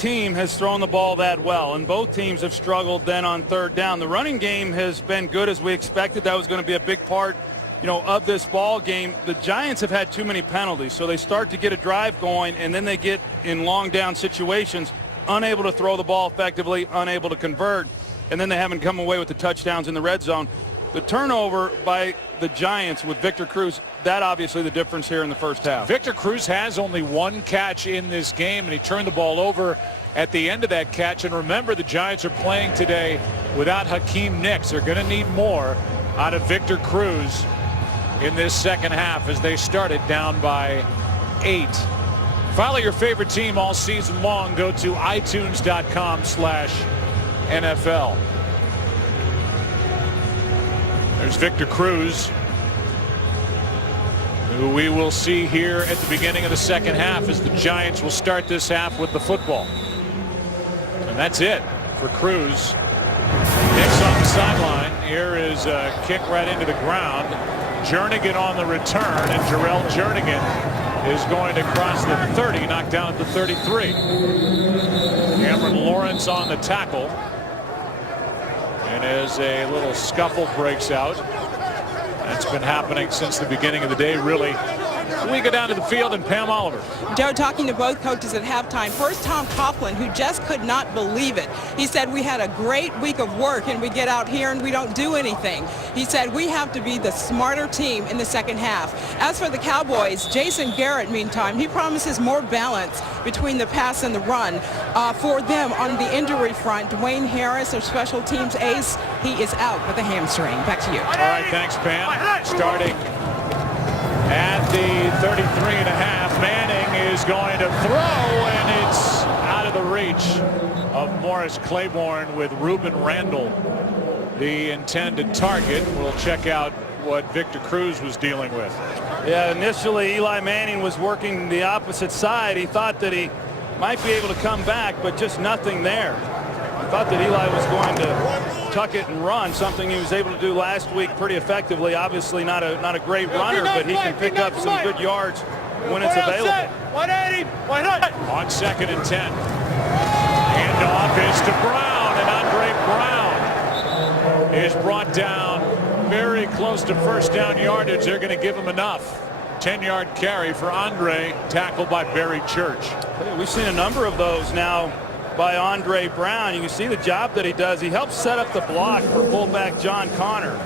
team has thrown the ball that well, and both teams have struggled then on third down. The running game has been good as we expected. That was going to be a big part, of this ball game. The Giants have had too many penalties, so they start to get a drive going, and then they get in long down situations, unable to throw the ball effectively, unable to convert, and then they haven't come away with the touchdowns in the red zone. The turnover by the Giants with Victor Cruz, that obviously the difference here in the first half. Victor Cruz has only one catch in this game, and he turned the ball over at the end of that catch. And remember, the Giants are playing today without Hakeem Nicks. They're going to need more out of Victor Cruz in this second half as they started down by 8. Follow your favorite team all season long. Go to itunes.com/NFL. There's Victor Cruz, who we will see here at the beginning of the second half as the Giants will start this half with the football. And that's it for Cruz. Nicks on the sideline. Here is a kick right into the ground. Jernigan on the return, and Jarrell Jernigan is going to cross the 30, knocked down at the 33. Cameron Lawrence on the tackle. And as a little scuffle breaks out, that's been happening since the beginning of the day, really. We go down to the field, and Pam Oliver. Joe, talking to both coaches at halftime. First, Tom Coughlin, who just could not believe it. He said, we had a great week of work, and we get out here and we don't do anything. He said, we have to be the smarter team in the second half. As for the Cowboys, Jason Garrett, meantime, he promises more balance between the pass and the run. For them on the injury front, Dwayne Harris, their special teams ace, he is out with a hamstring. Back to you. All right, thanks, Pam. Starting at the 33.5, Manning is going to throw, and it's out of the reach of Morris Claiborne with Reuben Randall, the intended target. We'll check out what Victor Cruz was dealing with. Yeah, initially Eli Manning was working the opposite side. He thought that he might be able to come back, but just nothing there. I thought that Eli was going to tuck it and run, something he was able to do last week pretty effectively. Obviously not a great runner, but he can pick up some good yards when it's available. 180, 100. On 2nd and 10. Handoff is to Brown, and Andre Brown is brought down very close to first down yardage. They're going to give him enough. 10-yard carry for Andre, tackled by Barry Church. We've seen a number of those now by Andre Brown. You can see the job that he does. He helps set up the block for fullback John Connor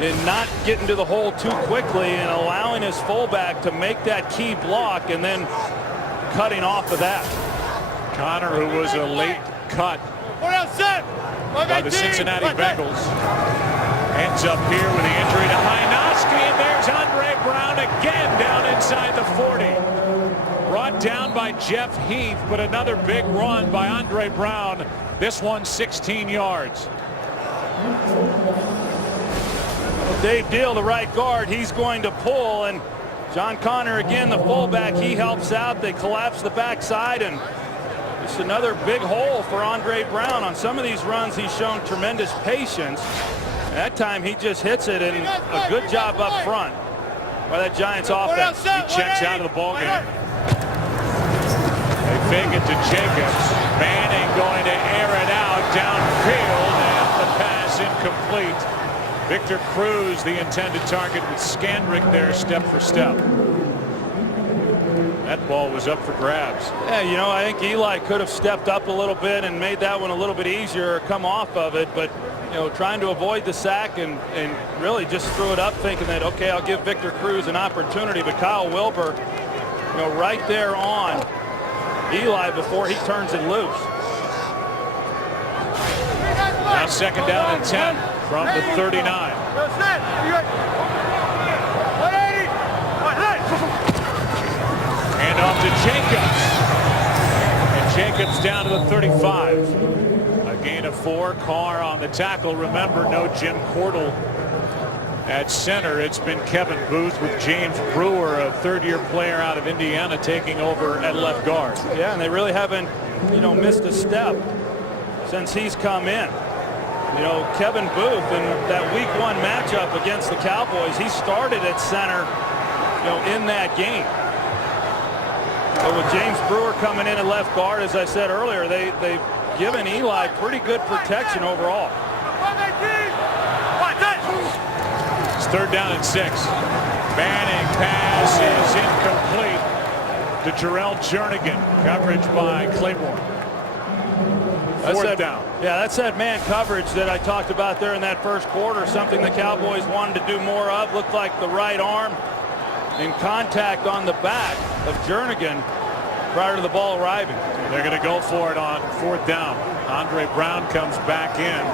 and not getting to the hole too quickly and allowing his fullback to make that key block and then cutting off of that. Connor, who was a late cut by the Cincinnati Bengals, ends up here with the injury to Hynoski, and there's Andre Brown again down inside the 40. Brought down by Jeff Heath, but another big run by Andre Brown. This one 16 yards. Well, Dave Deal, the right guard, he's going to pull, and John Connor again, the fullback, he helps out. They collapse the backside, and it's another big hole for Andre Brown. On some of these runs, he's shown tremendous patience. That time he just hits it, and a good job up front by that Giants offense. He checks out of the ballgame. They fake it to Jacobs. Manning going to air it out downfield, and the pass incomplete. Victor Cruz, the intended target, with Scandrick there step for step. That ball was up for grabs. Yeah, I think Eli could have stepped up a little bit and made that one a little bit easier or come off of it, but trying to avoid the sack and really just threw it up thinking that, okay, I'll give Victor Cruz an opportunity, but Kyle Wilbur, right there on Eli before he turns it loose. Now 2nd down and 10 from the 39. And off to Jacobs. And Jacobs down to the 35. A gain of 4. Carr on the tackle. Remember, no Jim Cordell at center. It's been Kevin Booth with James Brewer, a third-year player out of Indiana, taking over at left guard. Yeah, and they really haven't, missed a step since he's come in. Kevin Booth in that week 1 matchup against the Cowboys, he started at center, in that game. But with James Brewer coming in at left guard, as I said earlier, they've given Eli pretty good protection overall. It's 3rd down and 6. Manning pass is incomplete to Jarrell Jernigan. Coverage by Claiborne. 4th down. Yeah, that's that man coverage that I talked about there in that first quarter. Something the Cowboys wanted to do more of. Looked like the right arm in contact on the back of Jernigan prior to the ball arriving. They're going to go for it on 4th down. Andre Brown comes back in.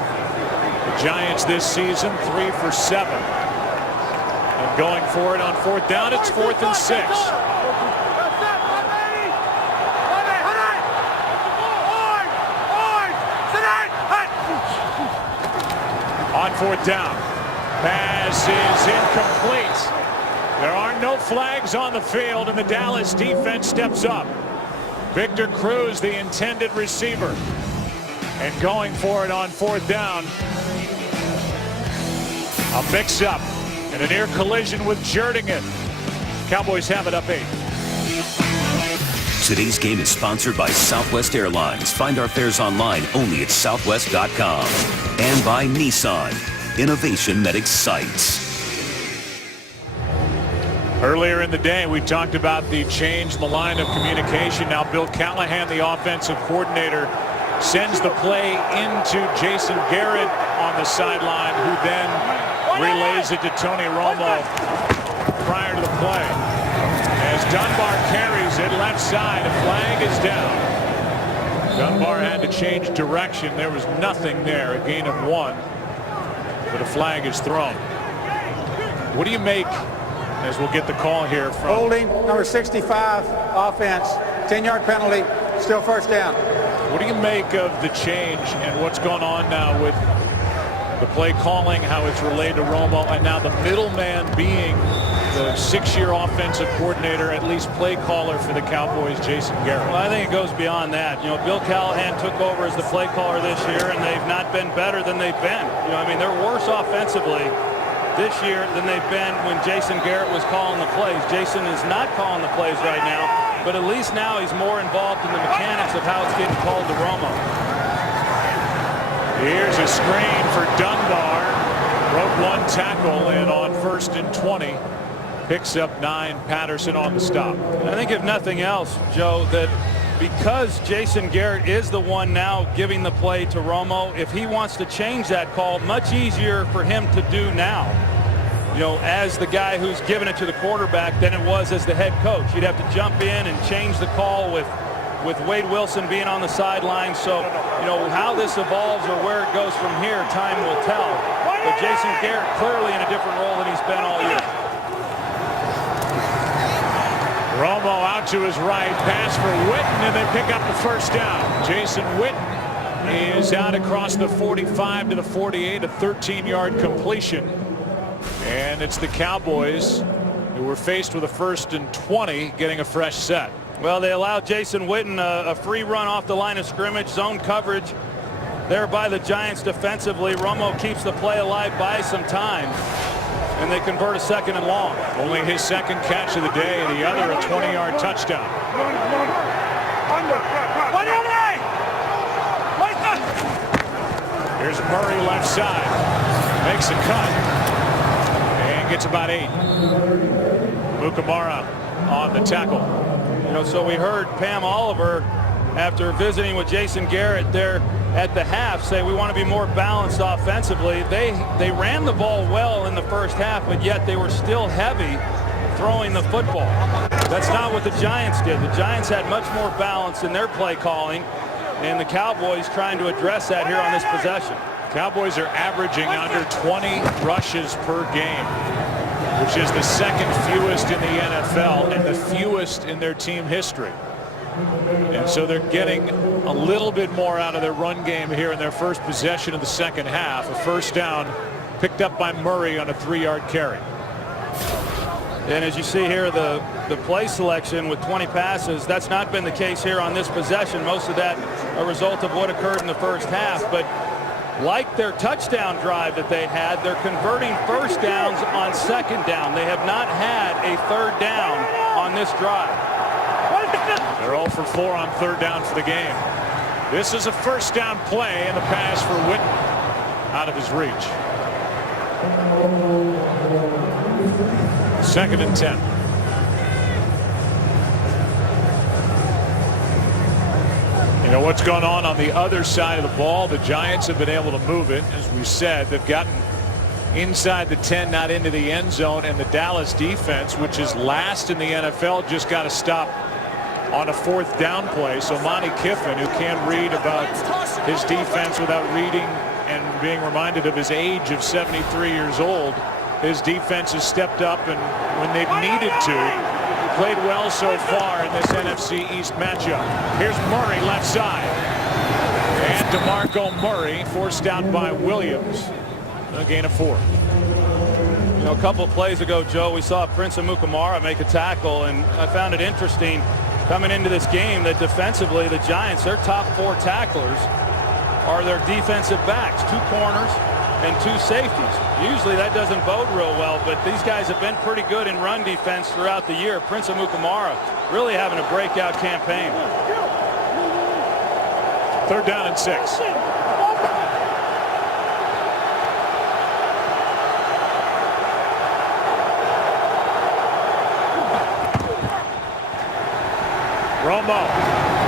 The Giants this season 3 for 7. And going for it on 4th down, it's 4th and 6. On 4th down. Pass is incomplete. There are no flags on the field, and the Dallas defense steps up. Victor Cruz, the intended receiver. And going for it on 4th down. A mix-up and a near collision with Jernigan. Cowboys have it up 8. Today's game is sponsored by Southwest Airlines. Find our fares online only at southwest.com. And by Nissan. Innovation that excites. Earlier in the day, we talked about the change in the line of communication. Now Bill Callahan, the offensive coordinator, sends the play into Jason Garrett on the sideline, who then relays it to Tony Romo prior to the play. As Dunbar carries it left side, a flag is down. Dunbar had to change direction. There was nothing there, a gain of 1, but a flag is thrown. What do you make, as we'll get the call here from holding number 65 offense, 10-yard penalty, still 1st down. What do you make of the change and what's going on now with the play calling, how it's relayed to Romo, and now the middleman being the 6-year offensive coordinator, at least play caller for the Cowboys, Jason Garrett? Well, I think it goes beyond that. You know, Bill Callahan took over as the play caller this year, and they've not been better than they've been. You know, I mean, they're worse offensively this year than they've been when Jason Garrett was calling the plays. Jason is not calling the plays right now, but at least now he's more involved in the mechanics of how it's getting called to Romo. Here's a screen for Dunbar. Broke 1 tackle, and on 1st and 20, picks up 9. Patterson on the stop. I think if nothing else, Joe, that because Jason Garrett is the one now giving the play to Romo, if he wants to change that call, much easier for him to do now, you know, as the guy who's giving it to the quarterback than it was as the head coach. You'd have to jump in and change the call with Wade Wilson being on the sideline. So, you know, how this evolves or where it goes from here, time will tell. But Jason Garrett clearly in a different role than he's been all year. Romo out to his right, pass for Witten, and they pick up the 1st down. Jason Witten is out across the 45 to the 48, a 13-yard completion. And it's the Cowboys who were faced with a 1st and 20, getting a fresh set. Well, they allowed Jason Witten a free run off the line of scrimmage, zone coverage there by the Giants defensively. Romo keeps the play alive by some time, and they convert a 2nd and long. Only his 2nd catch of the day, and the other a 20-yard touchdown. Here's Murray left side, makes a cut, and gets about 8. Mukamara on the tackle. You know, so we heard Pam Oliver, after visiting with Jason Garrett there at the half, say we want to be more balanced offensively. They ran the ball well in the first half, but yet they were still heavy throwing the football. That's not what the Giants did. The Giants had much more balance in their play calling, and the Cowboys trying to address that here on this possession. Cowboys are averaging under 20 rushes per game, which is the 2nd fewest in the NFL and the fewest in their team history. And so they're getting a little bit more out of their run game here in their first possession of the 2nd half. A 1st down picked up by Murray on a 3-yard carry. And as you see here, the play selection with 20 passes, that's not been the case here on this possession. Most of that a result of what occurred in the first half. But like their touchdown drive that they had, they're converting 1st downs on 2nd down. They have not had a 3rd down on this drive. They're 0 for 4 on third down for the game. This is a first down play, and the pass for Witten out of his reach. 2nd and 10. You know what's going on the other side of the ball. The Giants have been able to move it. As we said, they've gotten inside the 10, not into the end zone, and the Dallas defense, which is last in the NFL, just got to stop on a 4th down play. So Monty Kiffin, who can't read about his defense without reading and being reminded of his age of 73 years old, his defense has stepped up, and when they've needed to, played well so far in this NFC East matchup. Here's Murray left side, and DeMarco Murray forced out by Williams. A gain of 4. You know, a couple of plays ago, Joe, we saw Prince Amukamara make a tackle, and I found it interesting coming into this game that defensively the Giants, their top 4 tacklers are their defensive backs, 2 corners and 2 safeties. Usually that doesn't bode real well, but these guys have been pretty good in run defense throughout the year. Prince Amukamara really having a breakout campaign. 3rd down and 6. Romo.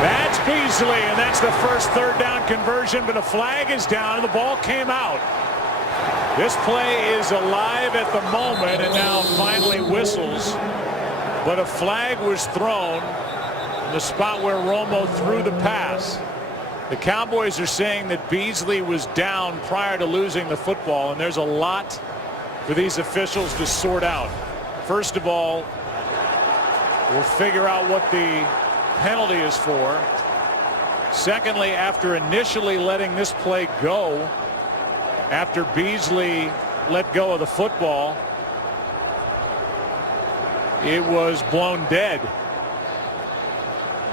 That's Beasley, and that's the first 3rd down conversion, but a flag is down and the ball came out. This play is alive at the moment and now finally whistles, but a flag was thrown in the spot where Romo threw the pass. The Cowboys are saying that Beasley was down prior to losing the football, and there's a lot for these officials to sort out. First of all, we'll figure out what the penalty is for. Secondly, after initially letting this play go, after Beasley let go of the football, it was blown dead.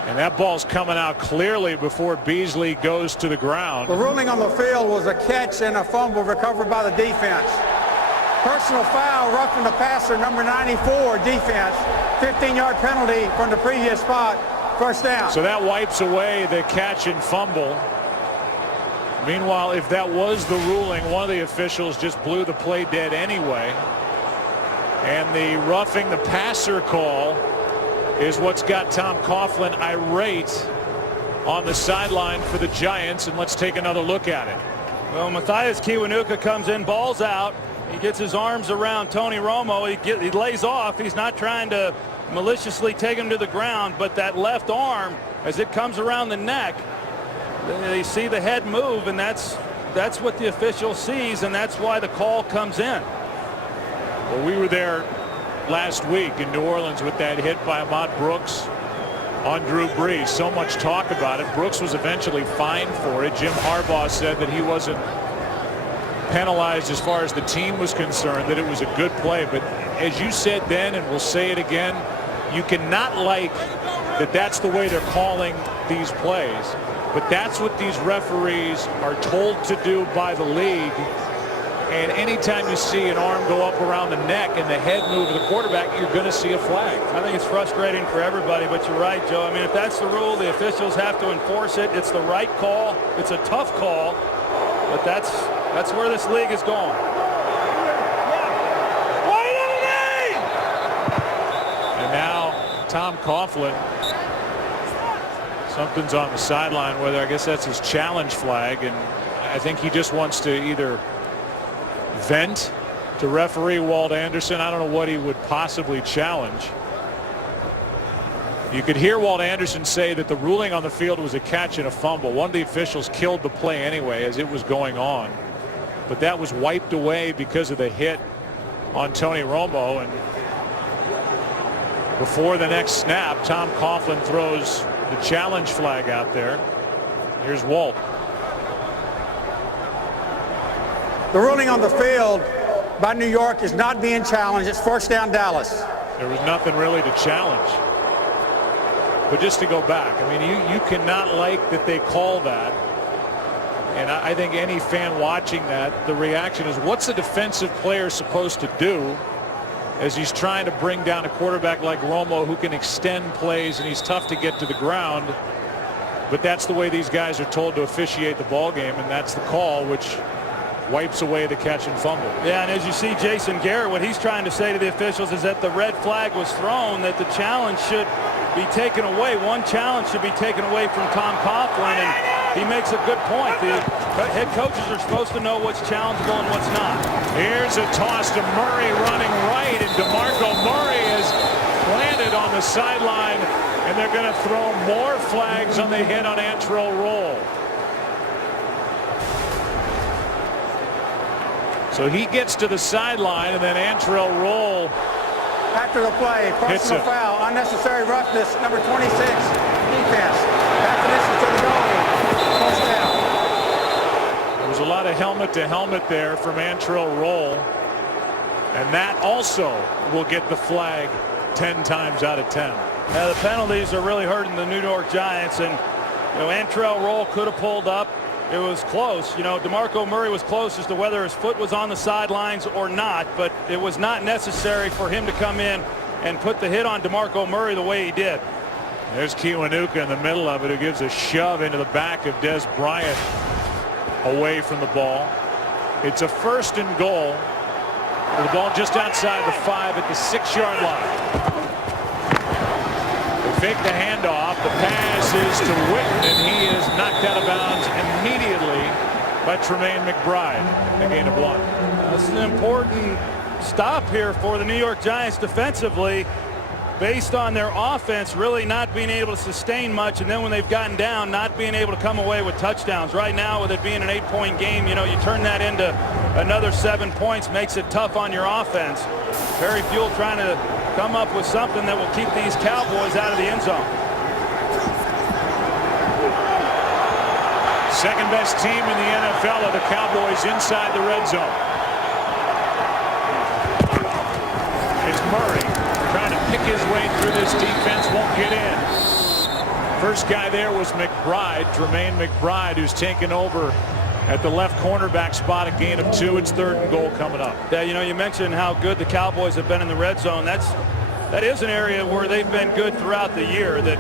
And that ball's coming out clearly before Beasley goes to the ground. The ruling on the field was a catch and a fumble recovered by the defense. Personal foul, roughing the passer, number 94, defense. 15-yard penalty from the previous spot. First down. So that wipes away the catch and fumble. Meanwhile, if that was the ruling, one of the officials just blew the play dead anyway. And the roughing the passer call is what's got Tom Coughlin irate on the sideline for the Giants. And let's take another look at it. Well, Matthias Kiwanuka comes in, balls out. He gets his arms around Tony Romo. He lays off. He's not trying to maliciously take him to the ground, but that left arm, as it comes around the neck, they see the head move, and that's what the official sees, and that's why the call comes in. Well, we were there last week in New Orleans with that hit by Ahmad Brooks on Drew Brees. So much talk about it. Brooks was eventually fined for it. Jim Harbaugh said that he wasn't penalized as far as the team was concerned, that it was a good play. But as you said then, and we'll say it again, you cannot like that that's the way they're calling these plays. But that's what these referees are told to do by the league. And anytime you see an arm go up around the neck and the head move of the quarterback, you're going to see a flag. I think it's frustrating for everybody, but you're right, Joe. I mean, if that's the rule, the officials have to enforce it. It's the right call. It's a tough call, but that's where this league is going. And now Tom Coughlin, something's on the sideline, whether I guess that's his challenge flag, and I think he just wants to either vent to referee Walt Anderson. I don't know what he would possibly challenge. You could hear Walt Anderson say that the ruling on the field was a catch and a fumble. One of the officials killed the play anyway as it was going on, but that was wiped away because of the hit on Tony Romo. And before the next snap, Tom Coughlin throws the challenge flag out there. Here's Walt. The ruling on the field by New York is not being challenged. It's first down Dallas. There was nothing really to challenge. But just to go back, I mean, you cannot like that they call that. And I think any fan watching that, the reaction is, what's a defensive player supposed to do as he's trying to bring down a quarterback like Romo, who can extend plays, and he's tough to get to the ground. But that's the way these guys are told to officiate the ball game, and that's the call, which wipes away the catch and fumble. Yeah, and as you see Jason Garrett, what he's trying to say to the officials is that the red flag was thrown, that the challenge should be taken away. One challenge should be taken away from Tom Coughlin, and he makes a good point. The head coaches are supposed to know what's challengeable and what's not. Here's a toss to Murray running right, and DeMarco Murray is planted on the sideline, and they're going to throw more flags on the hit on Antrell Roll. So he gets to the sideline, and then Antrell Roll. After the play, personal foul, unnecessary roughness, number 26, defense. Definition to the goal. First down. There was a lot of helmet to helmet there from Antrell Roll, and that also will get the flag 10 times out of 10. The penalties are really hurting the New York Giants, and Antrell Roll could have pulled up. It was close. DeMarco Murray was close as to whether his foot was on the sidelines or not, but it was not necessary for him to come in and put the hit on DeMarco Murray the way he did. There's Kiwanuka in the middle of it, who gives a shove into the back of Des Bryant away from the ball. It's a 1st and goal. The ball just outside the 5 at the 6-yard line. They fake the handoff. The pass is to Witten, and he is knocked out of bounds immediately by Tremaine McBride. A gain of 1. That's an important stop here for the New York Giants defensively, based on their offense really not being able to sustain much, and then when they've gotten down, not being able to come away with touchdowns. Right now, with it being an 8-point game, you turn that into another 7 points, makes it tough on your offense. Perry Fuel trying to come up with something that will keep these Cowboys out of the end zone. Second best team in the NFL are the Cowboys inside the red zone. It's Murray trying to pick his way through this defense, won't get in. First guy there was McBride, Tremaine McBride, who's taken over at the left cornerback spot, a gain of 2. It's 3rd and goal coming up. Yeah, you mentioned how good the Cowboys have been in the red zone. That is an area where they've been good throughout the year. That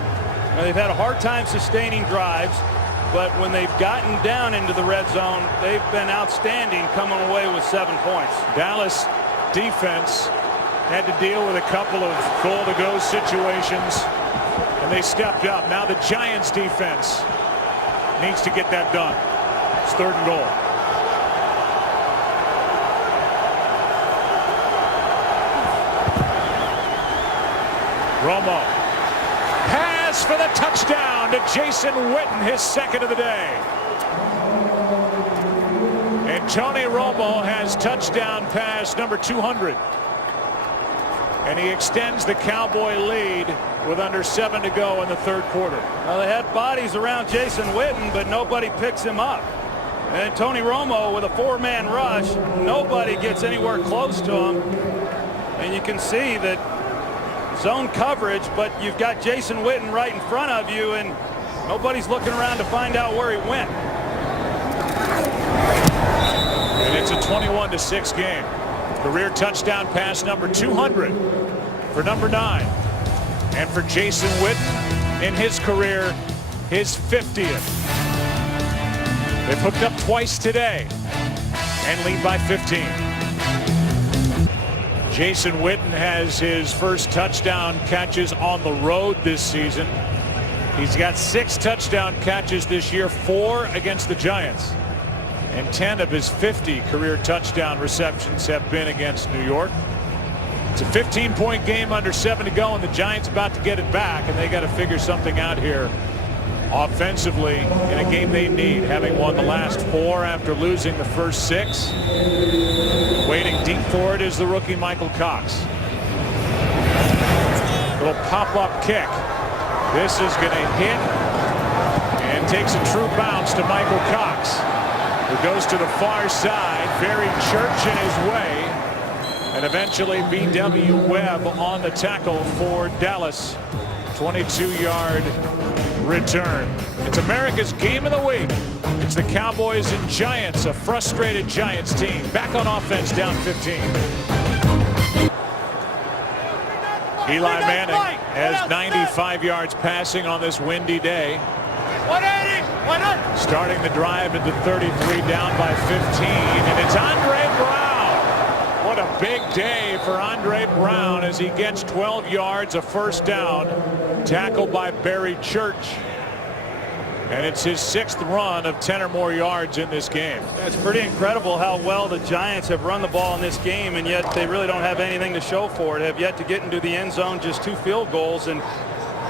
they've had a hard time sustaining drives, but when they've gotten down into the red zone, they've been outstanding, coming away with 7 points. Dallas defense had to deal with a couple of goal-to-go situations, and they stepped up. Now the Giants defense needs to get that done. It's 3rd and goal. Romo. Pass for the touchdown to Jason Witten, his 2nd of the day. And Tony Romo has touchdown pass number 200. And he extends the Cowboy lead with under 7 to go in the 3rd quarter. Now they had bodies around Jason Witten, but nobody picks him up. And Tony Romo with a 4-man rush, nobody gets anywhere close to him. And you can see that zone coverage, but you've got Jason Witten right in front of you, and nobody's looking around to find out where he went. And it's a 21-6 game. Career touchdown pass number 200 for number 9. And for Jason Witten in his career, his 50th. They've hooked up twice today and lead by 15. Jason Witten has his first touchdown catches on the road this season. He's got 6 touchdown catches this year, 4 against the Giants. And 10 of his 50 career touchdown receptions have been against New York. It's a 15-point game, under 7 to go, and the Giants about to get it back, and they got to figure something out here offensively in a game they need, having won the last 4 after losing the first 6. Waiting deep for it is the rookie Michael Cox. Little pop-up kick. This is going to hit and takes a true bounce to Michael Cox, who goes to the far side, buried Church in his way, and eventually B.W. Webb on the tackle for Dallas. 22-yard return. It's America's game of the week. It's the Cowboys and Giants, a frustrated Giants team back on offense, down 15. Eli Manning has 95 yards passing on this windy day. 180. 100. Starting the drive at the 33, down by 15, and it's Andre Brown. What a big day for Andre Brown as he gets 12 yards, a first down, tackled by Barry Church. And it's his 6th run of 10 or more yards in this game. It's pretty incredible how well the Giants have run the ball in this game, and yet they really don't have anything to show for it. Have yet to get into the end zone, just 2 field goals, and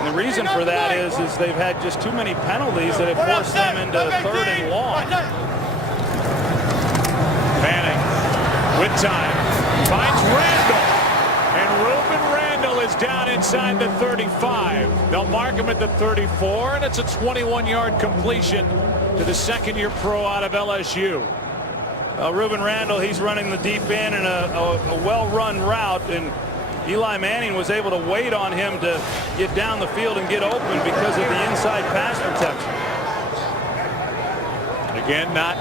the reason for that is they've had just too many penalties that have forced them into 3rd and long. Manning with time finds Randall, and Reuben Randall is down inside the 35. They'll mark him at the 34, and it's a 21-yard completion to the 2nd-year pro out of LSU. Reuben Randall, he's running the deep end in a well-run route, and Eli Manning was able to wait on him to get down the field and get open because of the inside pass protection. Again, not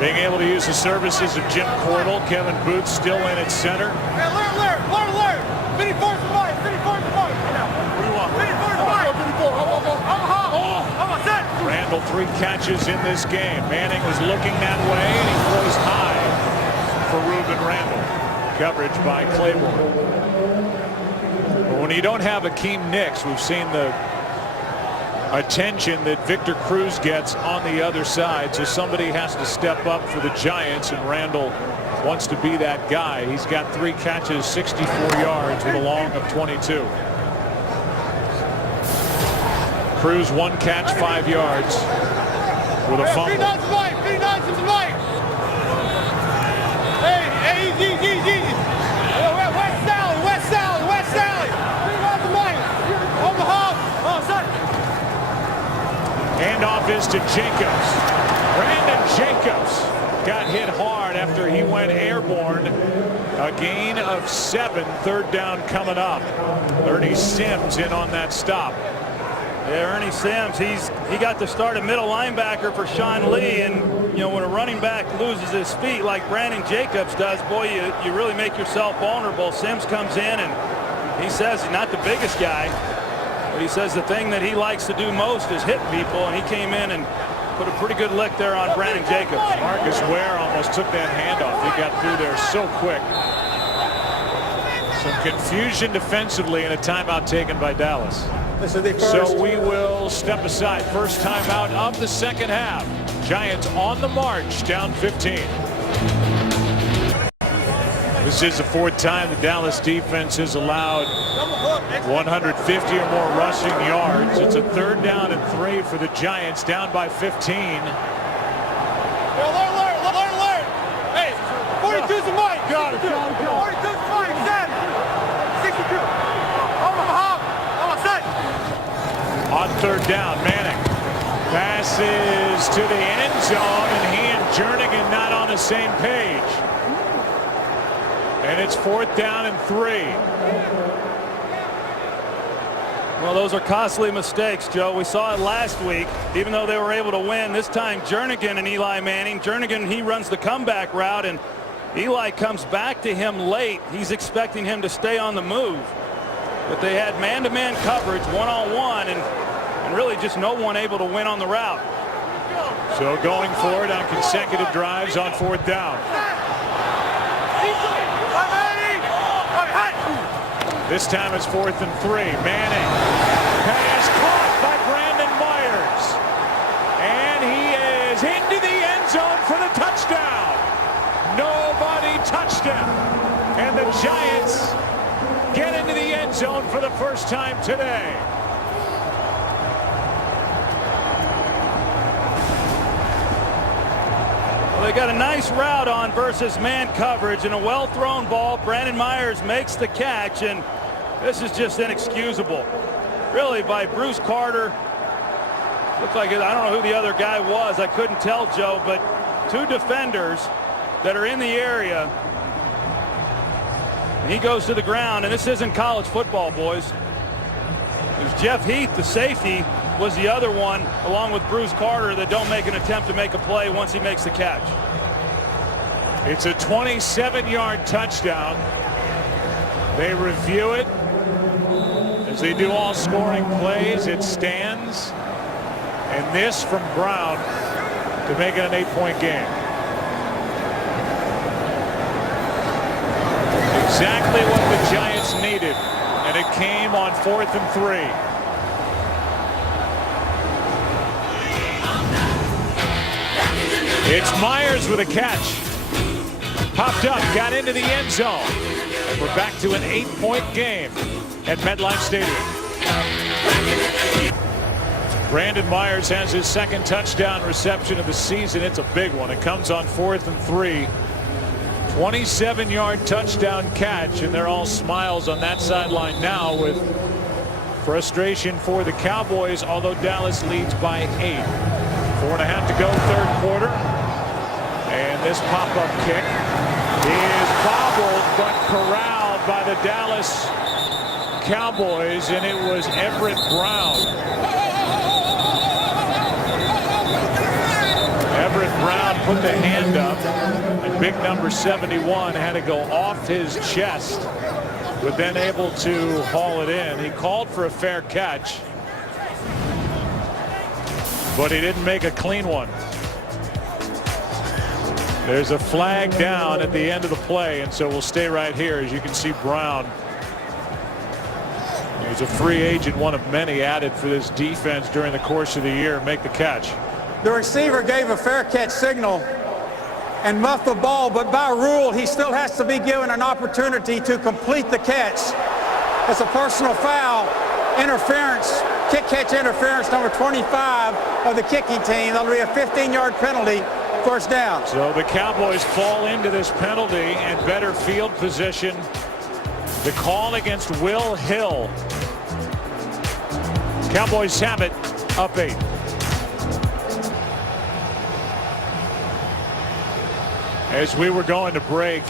being able to use the services of Jim Cordell. Kevin Booth still in at center. Hey, alert. 54 to Mike. 54 to Mike. What do you want? 54 to Mike. 54. I'm set. Randall 3 catches in this game. Manning was looking that way, and he throws high for Reuben Randall. Coverage by Claiborne. But when you don't have Akeem Nicks, we've seen the attention that Victor Cruz gets on the other side, so somebody has to step up for the Giants, and Randall wants to be that guy. He's got 3 catches, 64 yards with a long of 22. Cruz 1 catch, 5 yards with a fumble. 39 to Mike. 39 to Mike. Hey, easy. West Sally. 39 to Mike. Omaha. Oh, son. Handoff is to Jacobs. Brandon Jacobs got hit hard after he went airborne. A gain of 7, 3rd down coming up. Ernie Sims in on that stop. Yeah, Ernie Sims, he got to start a middle linebacker for Sean Lee, and you know, when a running back loses his feet like Brandon Jacobs does, boy, you really make yourself vulnerable. Sims comes in, and he says he's not the biggest guy, but he says the thing that he likes to do most is hit people, and he came in and put a pretty good lick there on Brandon Jacobs. Marcus Ware almost took that handoff. He got through there so quick. Some confusion defensively and a timeout taken by Dallas. This is the first. So we will step aside. First timeout of the 2nd half. Giants on the march, down 15. This is the 4th time the Dallas defense has allowed 150 or more rushing yards. It's a 3rd down and 3 for the Giants, down by 15. Alert. Hey, 42's a Mike. Got it. 42's a Mike. Set. 62. Omaha. Set. On 3rd down, Manning passes to the end zone, and he and Jernigan not on the same page. And it's 4th down and 3. Well, those are costly mistakes, Joe. We saw it last week. Even though they were able to win, this time Jernigan and Eli Manning. Jernigan, he runs the comeback route, and Eli comes back to him late. He's expecting him to stay on the move. But they had man-to-man coverage, one-on-one, and really just no one able to win on the route. So going forward on consecutive drives on 4th down. This time it's 4th and 3. Manning. Pass caught by Brandon Myers. And he is into the end zone for the touchdown. Nobody touched him. And the Giants get into the end zone for the first time today. Well, they got a nice route on versus man coverage and a well-thrown ball. Brandon Myers makes the catch, and this is just inexcusable. Really, by Bruce Carter. Looked like I don't know who the other guy was. I couldn't tell, Joe, but 2 defenders that are in the area. He goes to the ground, and this isn't college football, boys. It was Jeff Heath, the safety, was the other one, along with Bruce Carter, that don't make an attempt to make a play once he makes the catch. It's a 27-yard touchdown. They review it. As they do all scoring plays, it stands. And this from Brown to make it an 8-point game. Exactly what the Giants needed. And it came on 4th and 3. It's Myers with a catch. Popped up, got into the end zone. And we're back to an 8-point game at MetLife Stadium. Brandon Myers has his second touchdown reception of the season. It's a big one. It comes on 4th and 3. 27-yard touchdown catch, and they're all smiles on that sideline now with frustration for the Cowboys, although Dallas leads by 8. 4.5 to go, third quarter. And this pop-up kick is bobbled but corralled by the Dallas Cowboys, and it was Everett Brown. Everett Brown put the hand up, and big number 71 had to go off his chest, but then able to haul it in. He called for a fair catch, but he didn't make a clean one. There's a flag down at the end of the play, and so we'll stay right here. As you can see, Brown, he's a free agent, one of many added for this defense during the course of the year, make the catch. The receiver gave a fair catch signal and muffed the ball, but by rule, he still has to be given an opportunity to complete the catch. It's a personal foul, interference, kick-catch interference, number 25 of the kicking team. That'll be a 15-yard penalty, first down. So the Cowboys fall into this penalty and better field position. The call against Will Hill. Cowboys have it, up 8. As we were going to break,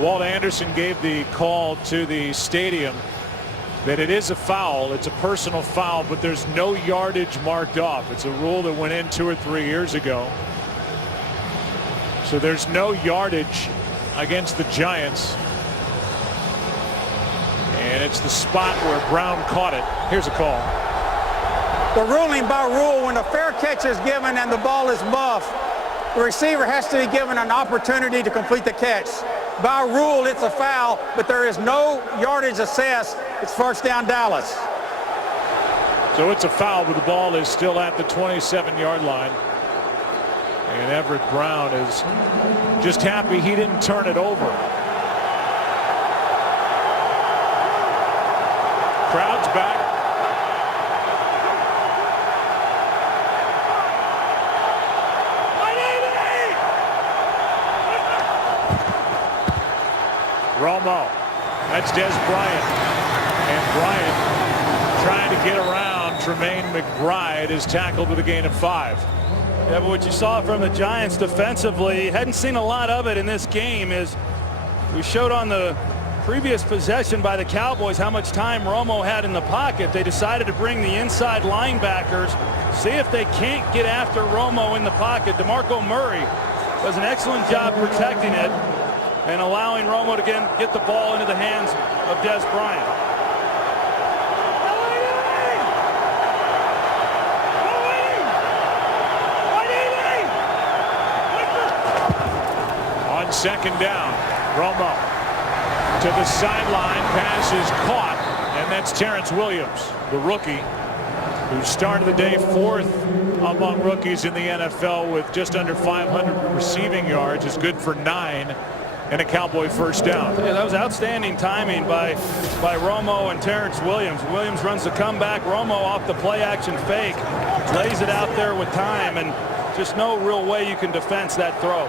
Walt Anderson gave the call to the stadium that it is a foul. It's a personal foul, but there's no yardage marked off. It's a rule that went in 2 or 3 years ago. So there's no yardage against the Giants. And it's the spot where Brown caught it. Here's a call. The ruling by rule, when a fair catch is given and the ball is muffed, the receiver has to be given an opportunity to complete the catch. By rule, it's a foul, but there is no yardage assessed. It's first down, Dallas. So it's a foul, but the ball is still at the 27-yard line. And Everett Brown is just happy he didn't turn it over. Crowd's back. Romo. That's Des Bryant. And Bryant trying to get around Tremaine McBride is tackled with a gain of 5. Yeah, but what you saw from the Giants defensively, hadn't seen a lot of it in this game, is we showed on the previous possession by the Cowboys how much time Romo had in the pocket. They decided to bring the inside linebackers, see if they can't get after Romo in the pocket. DeMarco Murray does an excellent job protecting it and allowing Romo to again get the ball into the hands of Des Bryant. On second down, Romo to the sideline, pass is caught, and that's Terrence Williams, the rookie, who started the day 4th among rookies in the NFL with just under 500 receiving yards, is good for 9 and a Cowboy first down. Yeah, that was outstanding timing by Romo and Terrence Williams. Williams runs the comeback. Romo off the play action fake, lays it out there with time, and just no real way you can defense that throw.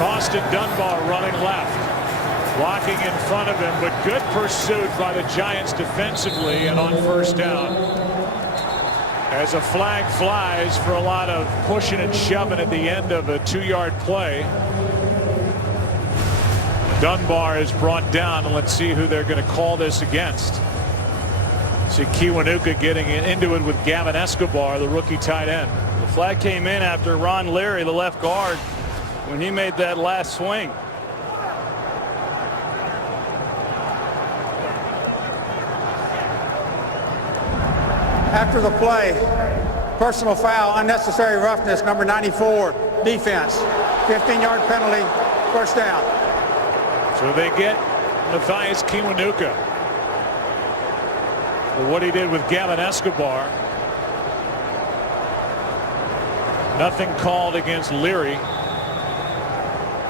Austin Dunbar running left, blocking in front of him, but good pursuit by the Giants defensively and on first down. As a flag flies for a lot of pushing and shoving at the end of a 2-yard play. Dunbar is brought down, and let's see who they're going to call this against. See Kiwanuka getting into it with Gavin Escobar, the rookie tight end. The flag came in after Ron Leary, the left guard, when he made that last swing. After the play, personal foul, unnecessary roughness, number 94, defense. 15-yard penalty, first down. So they get Matthias Kiwanuka for what he did with Gavin Escobar. Nothing called against Leary.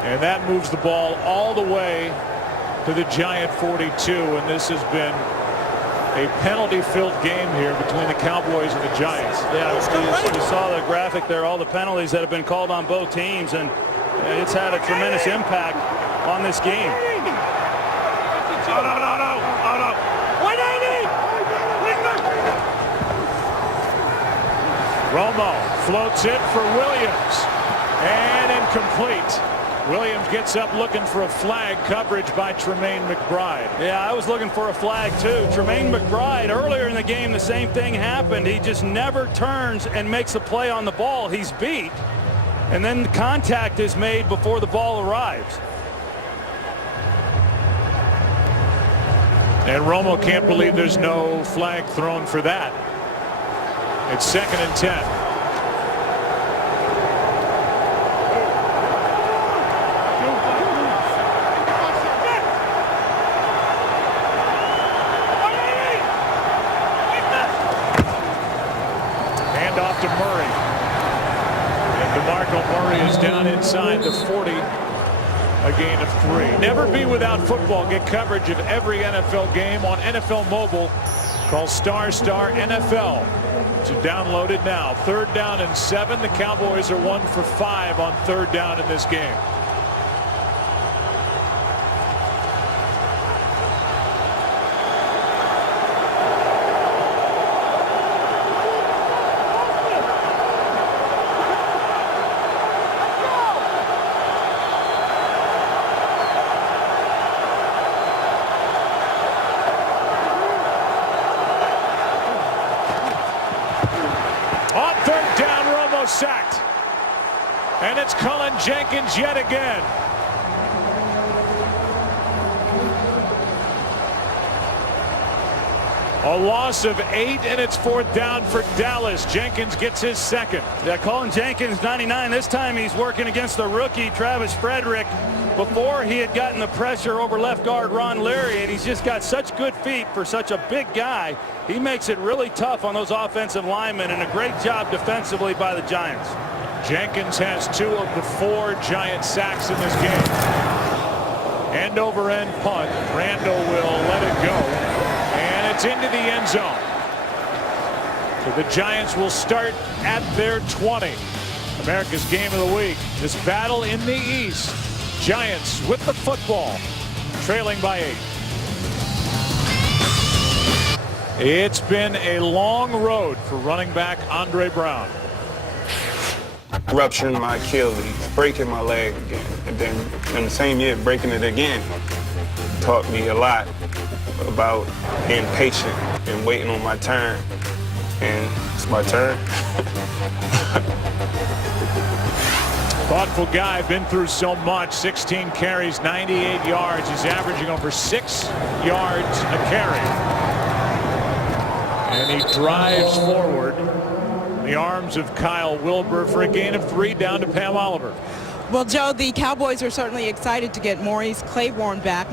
And that moves the ball all the way to the Giant 42. And this has been a penalty-filled game here between the Cowboys and the Giants. Yeah, you saw the graphic there, all the penalties that have been called on both teams, and it's had a tremendous impact on this game. Oh, no. 180! Romo floats it for Williams, and incomplete. Williams gets up looking for a flag. Coverage by Tremaine McBride. Yeah, I was looking for a flag too. Tremaine McBride, earlier in the game, the same thing happened. He just never turns and makes a play on the ball. He's beat, and then contact is made before the ball arrives. And Romo can't believe there's no flag thrown for that. It's 2nd and 10. Off to Murray. And DeMarco Murray is down inside the 40. A gain of 3. Never be without football. Get coverage of every NFL game on NFL Mobile. Call ** NFL to download it now. 3rd down and 7. The Cowboys are 1 for 5 on 3rd down in this game. Sacked, and it's Cullen Jenkins yet again. A loss of 8, and it's 4th down for Dallas. Jenkins gets his 2nd. Yeah, Cullen Jenkins, 99. This time he's working against the rookie Travis Frederick. Before, he had gotten the pressure over left guard Ron Leary, and he's just got such good feet for such a big guy. He makes it really tough on those offensive linemen, and a great job defensively by the Giants. Jenkins has 2 of the 4 Giant sacks in this game. End over end punt. Randall will let it go, and it's into the end zone. So the Giants will start at their 20. America's game of the week. This battle in the East. Giants with the football, trailing by 8. It's been a long road for running back Andre Brown. Rupturing my Achilles, breaking my leg again, and then in the same year breaking it again. Taught me a lot about being patient and waiting on my turn, and it's my turn. Thoughtful guy, been through so much. 16 carries, 98 yards. He's averaging over 6 yards a carry. And he drives forward in the arms of Kyle Wilbur for a gain of 3 down to Pam Oliver. Well, Joe, the Cowboys are certainly excited to get Morris Claiborne back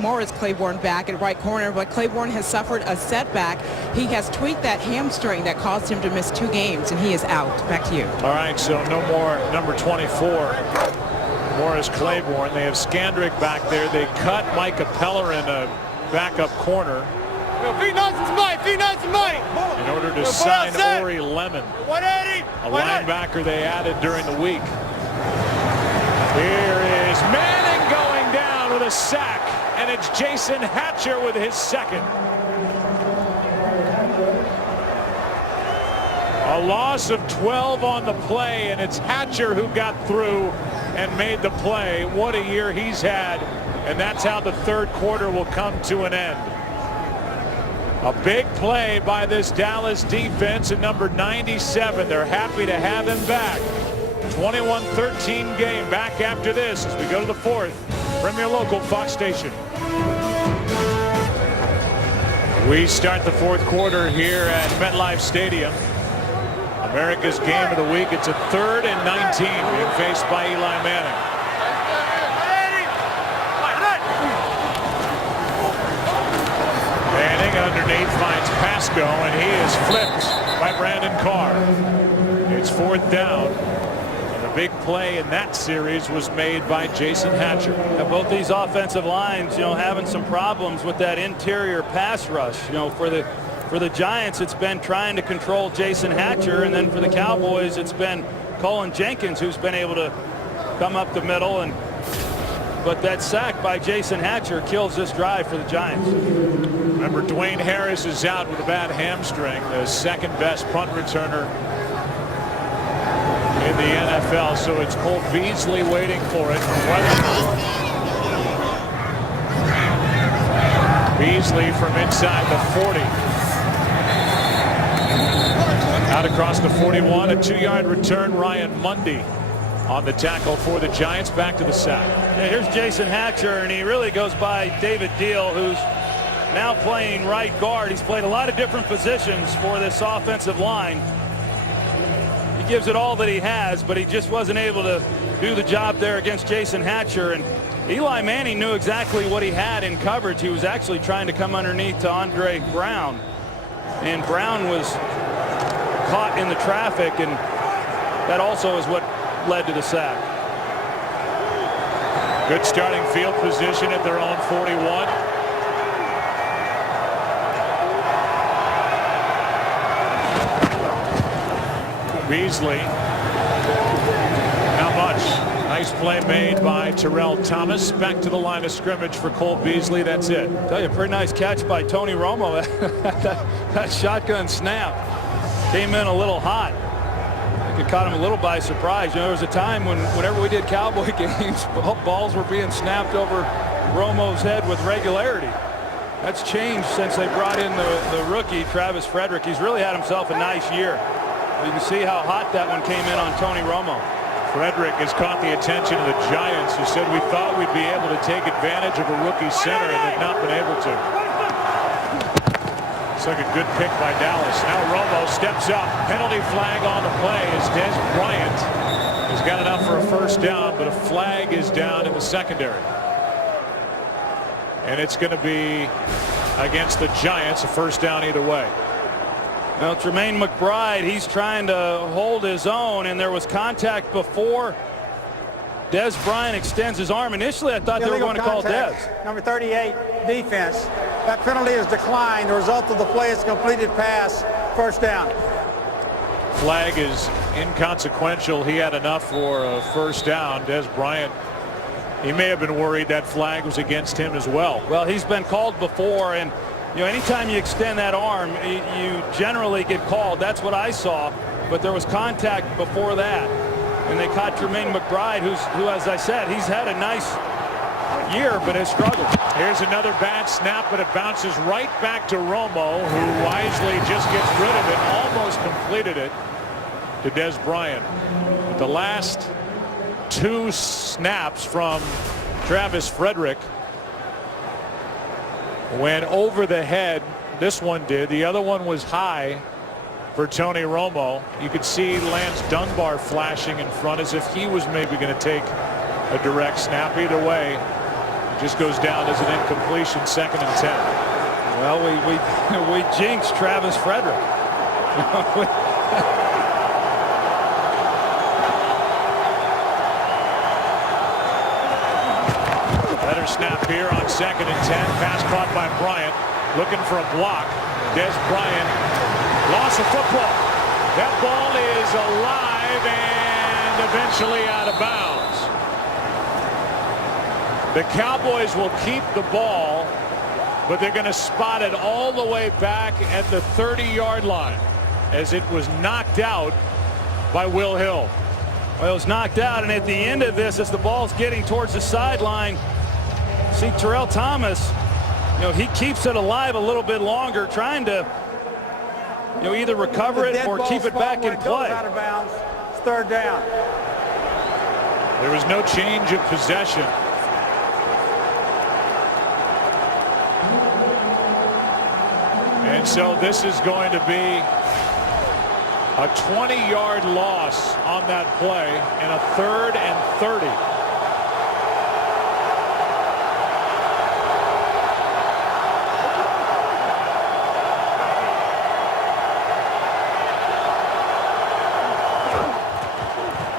at right corner, but Claiborne has suffered a setback. He has tweaked that hamstring that caused him to miss 2 games, and he is out. Back to you. All right, so no more number 24, Morris Claiborne. They have Skandrick back there. They cut Micah Pellerin, a backup corner, in order to sign Ori Lemon, a linebacker they added during the week. Here is Manning going down with a sack, and it's Jason Hatcher with his 2nd. A loss of 12 on the play, and it's Hatcher who got through and made the play. What a year he's had, and that's how the 3rd quarter will come to an end. A big play by this Dallas defense at number 97. They're happy to have him back. 21-13 game back after this as we go to the fourth. From your local Fox station. We start the fourth quarter here at MetLife Stadium. America's game of the week. It's a 3rd and 19 being faced by Eli Manning. Manning underneath finds Pasco, and he is flipped by Brandon Carr. It's 4th down. Big play in that series was made by Jason Hatcher. Both these offensive lines, having some problems with that interior pass rush. For the Giants, it's been trying to control Jason Hatcher, and then for the Cowboys, it's been Colin Jenkins who's been able to come up the middle. But that sack by Jason Hatcher kills this drive for the Giants. Remember, Dwayne Harris is out with a bad hamstring, the second best punt returner in the NFL, so it's Cole Beasley waiting for it. Beasley from inside the 40. Out across the 41, a 2-yard return. Ryan Mundy on the tackle for the Giants. Back to the sack. Yeah, here's Jason Hatcher, and he really goes by David Deal, who's now playing right guard. He's played a lot of different positions for this offensive line. Gives it all that he has, but he just wasn't able to do the job there against Jason Hatcher. And Eli Manning knew exactly what he had in coverage. He was actually trying to come underneath to Andre Brown, and Brown was caught in the traffic, and that also is what led to the sack. Good starting field position at their own 41. Beasley. Not much. Nice play made by Terrell Thomas. Back to the line of scrimmage for Cole Beasley. That's it. Tell you, a pretty nice catch by Tony Romo. that shotgun snap came in a little hot. I think it caught him a little by surprise. There was a time whenever we did Cowboy games, balls were being snapped over Romo's head with regularity. That's changed since they brought in the rookie, Travis Frederick. He's really had himself a nice year. You can see how hot that one came in on Tony Romo. Frederick has caught the attention of the Giants, who said we thought we'd be able to take advantage of a rookie center, and they've not been able to. It's like a good pick by Dallas. Now Romo steps up. Penalty flag on the play as Des Bryant has got enough for a first down, but a flag is down in the secondary. And it's going to be against the Giants, a first down either way. Now, Tremaine McBride, he's trying to hold his own, and there was contact before Des Bryant extends his arm. Initially, I thought they were going to call Des. Number 38, defense. That penalty is declined. The result of the play is completed pass, first down. Flag is inconsequential. He had enough for a first down. Des Bryant, he may have been worried that flag was against him as well. Well, he's been called before, and anytime you extend that arm, you generally get called. That's what I saw. But there was contact before that. And they caught Tremaine McBride, who, as I said, he's had a nice year, but has struggled. Here's another bad snap, but it bounces right back to Romo, who wisely just gets rid of it, almost completed it to Des Bryant. But the last 2 snaps from Travis Frederick went over the head. This one did. The other one was high for Tony Romo. You could see Lance Dunbar flashing in front as if he was maybe going to take a direct snap. Either way, it just goes down as an incompletion, 2nd and 10. Well, we jinxed Travis Frederick. Better snap here on 2nd and 10. Pass caught by Bryant. Looking for a block. Des Bryant lost the football. That ball is alive and eventually out of bounds. The Cowboys will keep the ball, but they're going to spot it all the way back at the 30-yard line as it was knocked out by Will Hill. Well, it was knocked out, and at the end of this, as the ball's getting towards the sideline, see Terrell Thomas he keeps it alive a little bit longer, trying to either recover it or keep it back in play. Out of bounds. It's third down. There was no change of possession. And so this is going to be a 20-yard loss on that play and a 3rd and 30.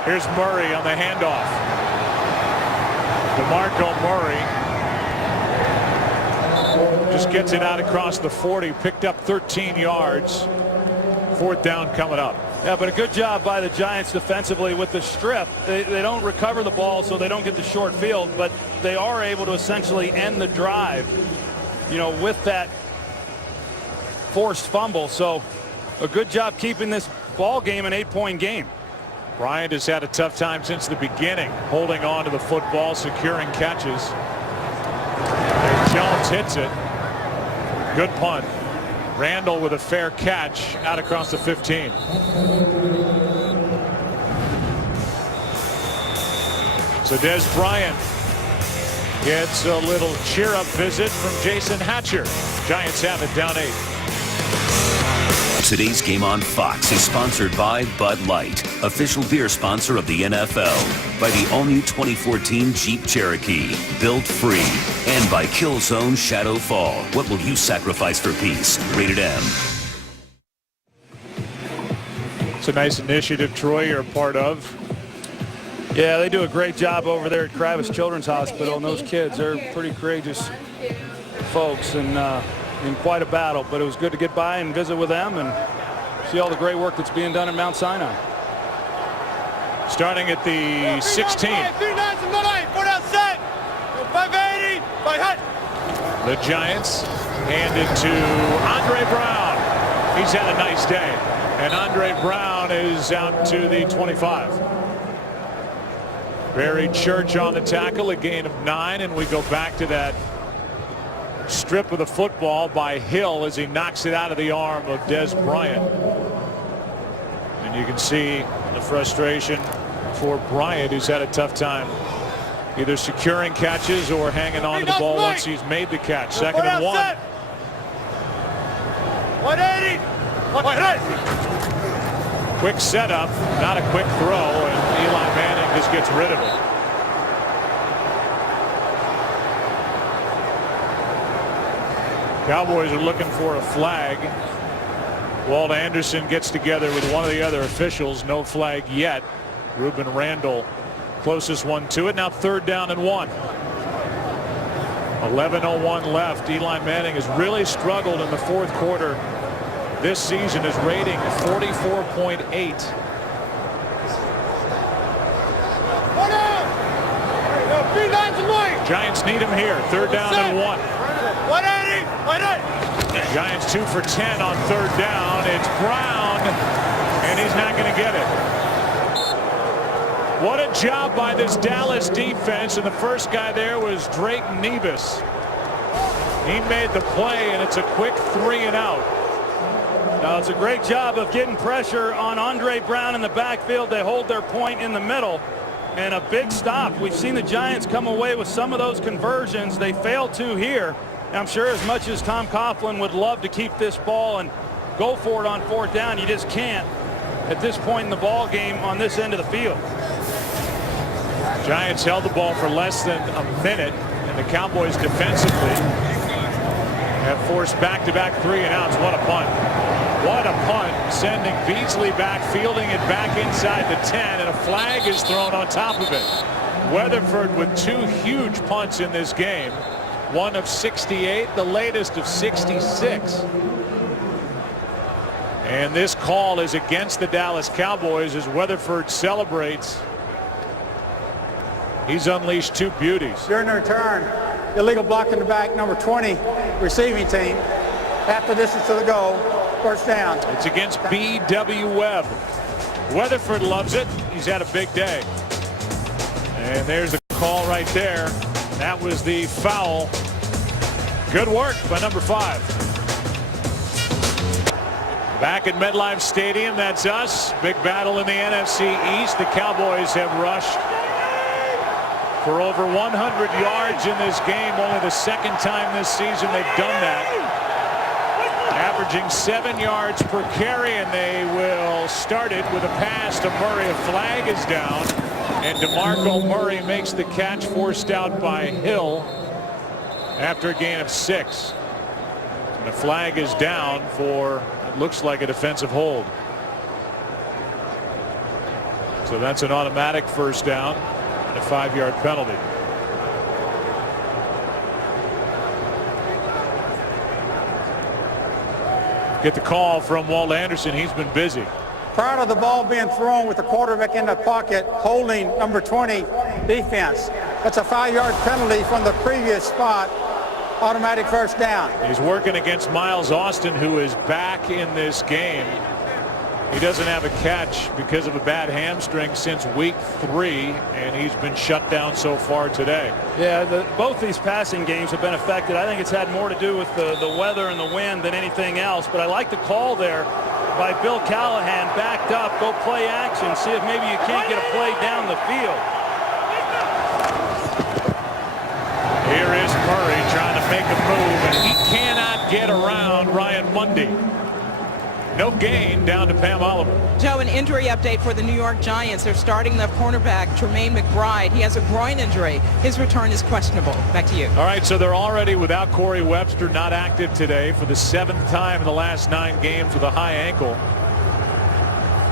Here's Murray on the handoff. DeMarco Murray just gets it out across the 40, picked up 13 yards. 4th down coming up. Yeah, but a good job by the Giants defensively with the strip. They don't recover the ball, so they don't get the short field, but they are able to essentially end the drive, with that forced fumble. So a good job keeping this ball game an 8-point game. Bryant has had a tough time since the beginning, holding on to the football, securing catches. Jones hits it. Good punt. Randall with a fair catch out across the 15. So Des Bryant gets a little cheer-up visit from Jason Hatcher. Giants have it down 8. Today's game on Fox is sponsored by Bud Light, official beer sponsor of the NFL, by the all-new 2014 Jeep Cherokee, built free, and by Killzone Shadow Fall. What will you sacrifice for peace? Rated M. It's a nice initiative, Troy, you're a part of. Yeah, they do a great job over there at Kravis Children's Hospital, and those kids are pretty courageous folks, and in quite a battle, but it was good to get by and visit with them and see all the great work that's being done at Mount Sinai. Starting at the 16. The Giants hand it to Andre Brown. He's had a nice day, and Andre Brown is out to the 25. Barry Church on the tackle, a gain of 9, and we go back to that strip of the football by Hill as he knocks it out of the arm of Des Bryant. And you can see the frustration for Bryant, who's had a tough time either securing catches or hanging on to the ball once he's made the catch. 2nd and 1. 180. Quick setup, not a quick throw, and Eli Manning just gets rid of it. Cowboys are looking for a flag. Walt Anderson gets together with one of the other officials. No flag yet. Ruben Randall, closest one to it. Now 3rd down and 1. 11:01 left. Eli Manning has really struggled in the 4th quarter this season. His rating 44.8. Giants need him here. 3rd down and 1. 180. Giants 2 for 10 on 3rd down. It's Brown, and he's not going to get it. What a job by this Dallas defense, and the first guy there was Drake Nevis. He made the play, and it's a quick 3 and out. Now, it's a great job of getting pressure on Andre Brown in the backfield. They hold their point in the middle, and a big stop. We've seen the Giants come away with some of those conversions. They failed to here. I'm sure as much as Tom Coughlin would love to keep this ball and go for it on 4th down, you just can't at this point in the ball game on this end of the field. Giants held the ball for less than a minute, and the Cowboys defensively have forced back-to-back 3 and outs. What a punt. What a punt, sending Beasley back, fielding it back inside the 10, and a flag is thrown on top of it. Weatherford with 2 huge punts in this game. One of 68, the latest of 66. And this call is against the Dallas Cowboys as Weatherford celebrates. He's unleashed 2 beauties. During the return, illegal block in the back, number 20, receiving team. Half the distance to the goal, 1st down. It's against B.W. Webb. Weatherford loves it. He's had a big day. And there's a call right there. That was the foul Good work by number 5. Back at MetLife Stadium, that's us. Big battle in the NFC East. The Cowboys have rushed for over 100 yards in this game. Only the second time this season they've done that. Averaging 7 yards per carry, and they will start it with a pass to Murray. A flag is down, and DeMarco Murray makes the catch, forced out by Hill after a gain of 6. And the flag is down for, it looks like, a defensive hold. So that's an automatic first down and a 5-yard penalty. Get the call from Walt Anderson. He's been busy. Prior to the ball being thrown with the quarterback in the pocket, holding number 20 defense. That's a 5-yard penalty from the previous spot. Automatic first down. He's working against Miles Austin, who is back in this game. He doesn't have a catch because of a bad hamstring since week 3, and he's been shut down so far today. Yeah, both these passing games have been affected. I think it's had more to do with the weather and the wind than anything else. But I like the call there by Bill Callahan. Backed up, go play action, see if maybe you can't get a play down the field. Here is Murray trying to make a move, and he cannot get around Ryan Mundy. No gain down to Pam Oliver. Joe, an injury update for the New York Giants. They're starting the cornerback, Tremaine McBride. He has a groin injury. His return is questionable. Back to you. All right, so they're already without Corey Webster, not active today for the 7th time in the last 9 games with a high ankle.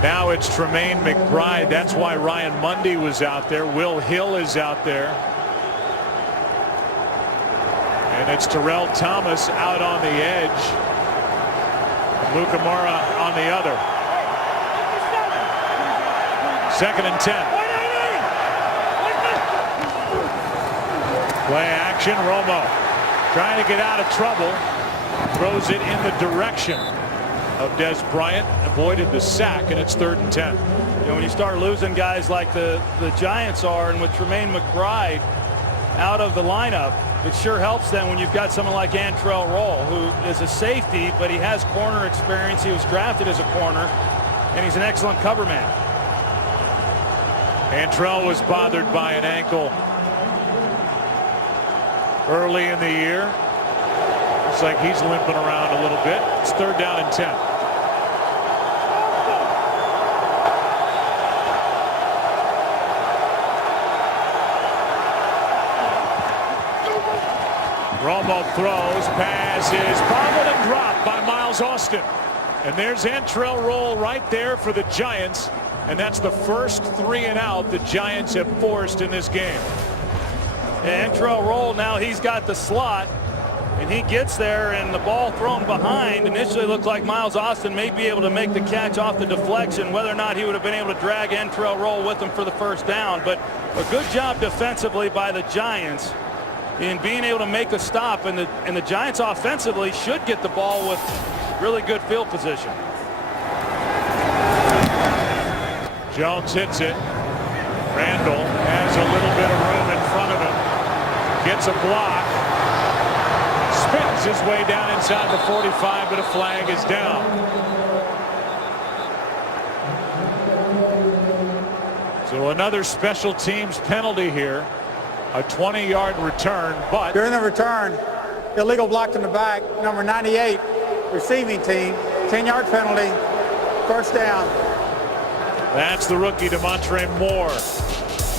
Now it's Tremaine McBride. That's why Ryan Mundy was out there. Will Hill is out there. And it's Terrell Thomas out on the edge. Mukamura on the other. 2nd and 10. Play action. Romo trying to get out of trouble. Throws it in the direction of Des Bryant. Avoided the sack, and it's 3rd and 10. You know, when you start losing guys like the Giants are, and with Tremaine McBride out of the lineup, it sure helps them when you've got someone like Antrell Roll, who is a safety, but he has corner experience. He was drafted as a corner, and he's an excellent cover man. Antrell was bothered by an ankle early in the year. Looks like he's limping around a little bit. It's 3rd down and 10. Romo throws, pass is bobbled and dropped by Miles Austin. And there's Antrell Roll right there for the Giants. And that's the first 3 and out the Giants have forced in this game. Antrell Roll, now he's got the slot, and he gets there, and the ball thrown behind. Initially looked like Miles Austin may be able to make the catch off the deflection. Whether or not he would have been able to drag Antrell Roll with him for the first down. But a good job defensively by the Giants in being able to make a stop, and the Giants offensively should get the ball with really good field position. Jones hits it. Randall has a little bit of room in front of him. Gets a block. Spins his way down inside the 45, but a flag is down. So another special teams penalty here. A 20-yard return, but During the return, illegal block in the back, number 98, receiving team, 10-yard penalty, first down. that's the rookie Demontre Moore.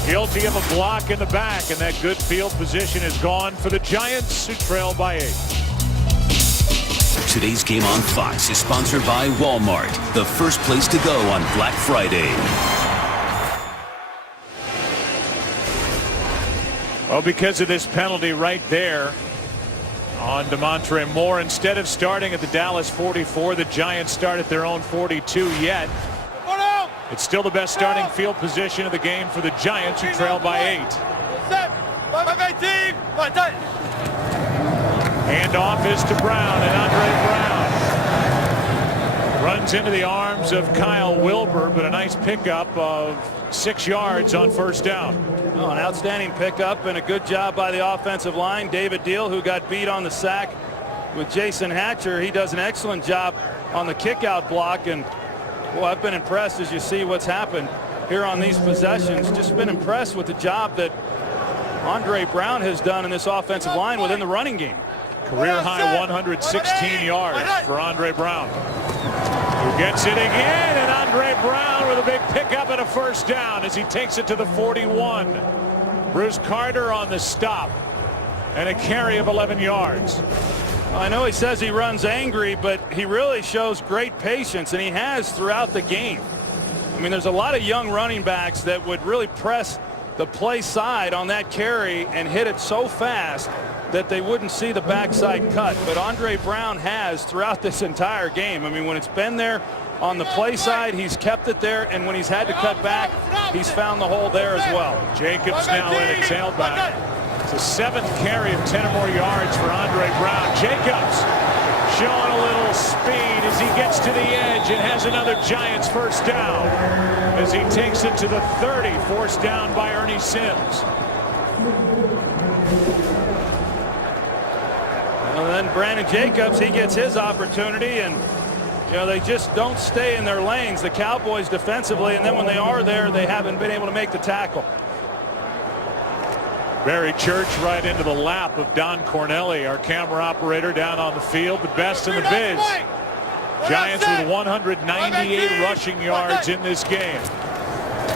Guilty of a block in the back, and that good field position is gone for the Giants, who trail by 8. Today's game on Fox is sponsored by Walmart, the first place to go on Black Friday. Oh, because of this penalty right there on Demontre Moore, instead of starting at the Dallas 44, the Giants start at their own 42 yet. It's still the best starting field position of the game for the Giants, who trail by 8. Handoff is to Brown, and Andre Brown Runs into the arms of Kyle Wilbur, but a nice pickup of 6 yards on first down. Oh, an outstanding pickup and a good job by the offensive line. David Deal, who got beat on the sack with Jason Hatcher, he does an excellent job on the kickout block. And well, I've been impressed as you see what's happened here on these possessions. Just been impressed with the job that Andre Brown has done in this offensive line within the running game. Career high 116 yards for Andre Brown, who gets it again, and Andre Brown with a big pickup and a first down as he takes it to the 41. Bruce Carter on the stop and a carry of 11 yards. I know he says he runs angry, but he really shows great patience, and he has throughout the game. I mean, there's a lot of young running backs that would really press the play side on that carry and hit it so fast that they wouldn't see the backside cut. But Andre Brown has throughout this entire game. I mean, when it's been there on the play side, he's kept it there, and when he's had to cut back, he's found the hole there as well. Jacobs now in a tailback. It's a 7th carry of 10 or more yards for Andre Brown. Jacobs showing a little speed as he gets to the edge and has another Giants first down as he takes it to the 30, forced down by Ernie Sims. And then Brandon Jacobs, he gets his opportunity, and you know, they just don't stay in their lanes, the Cowboys defensively, and then when they are there, they haven't been able to make the tackle. Barry Church right into the lap of Don Cornelli, our camera operator down on the field, the best in the biz. Giants with 198 rushing yards in this game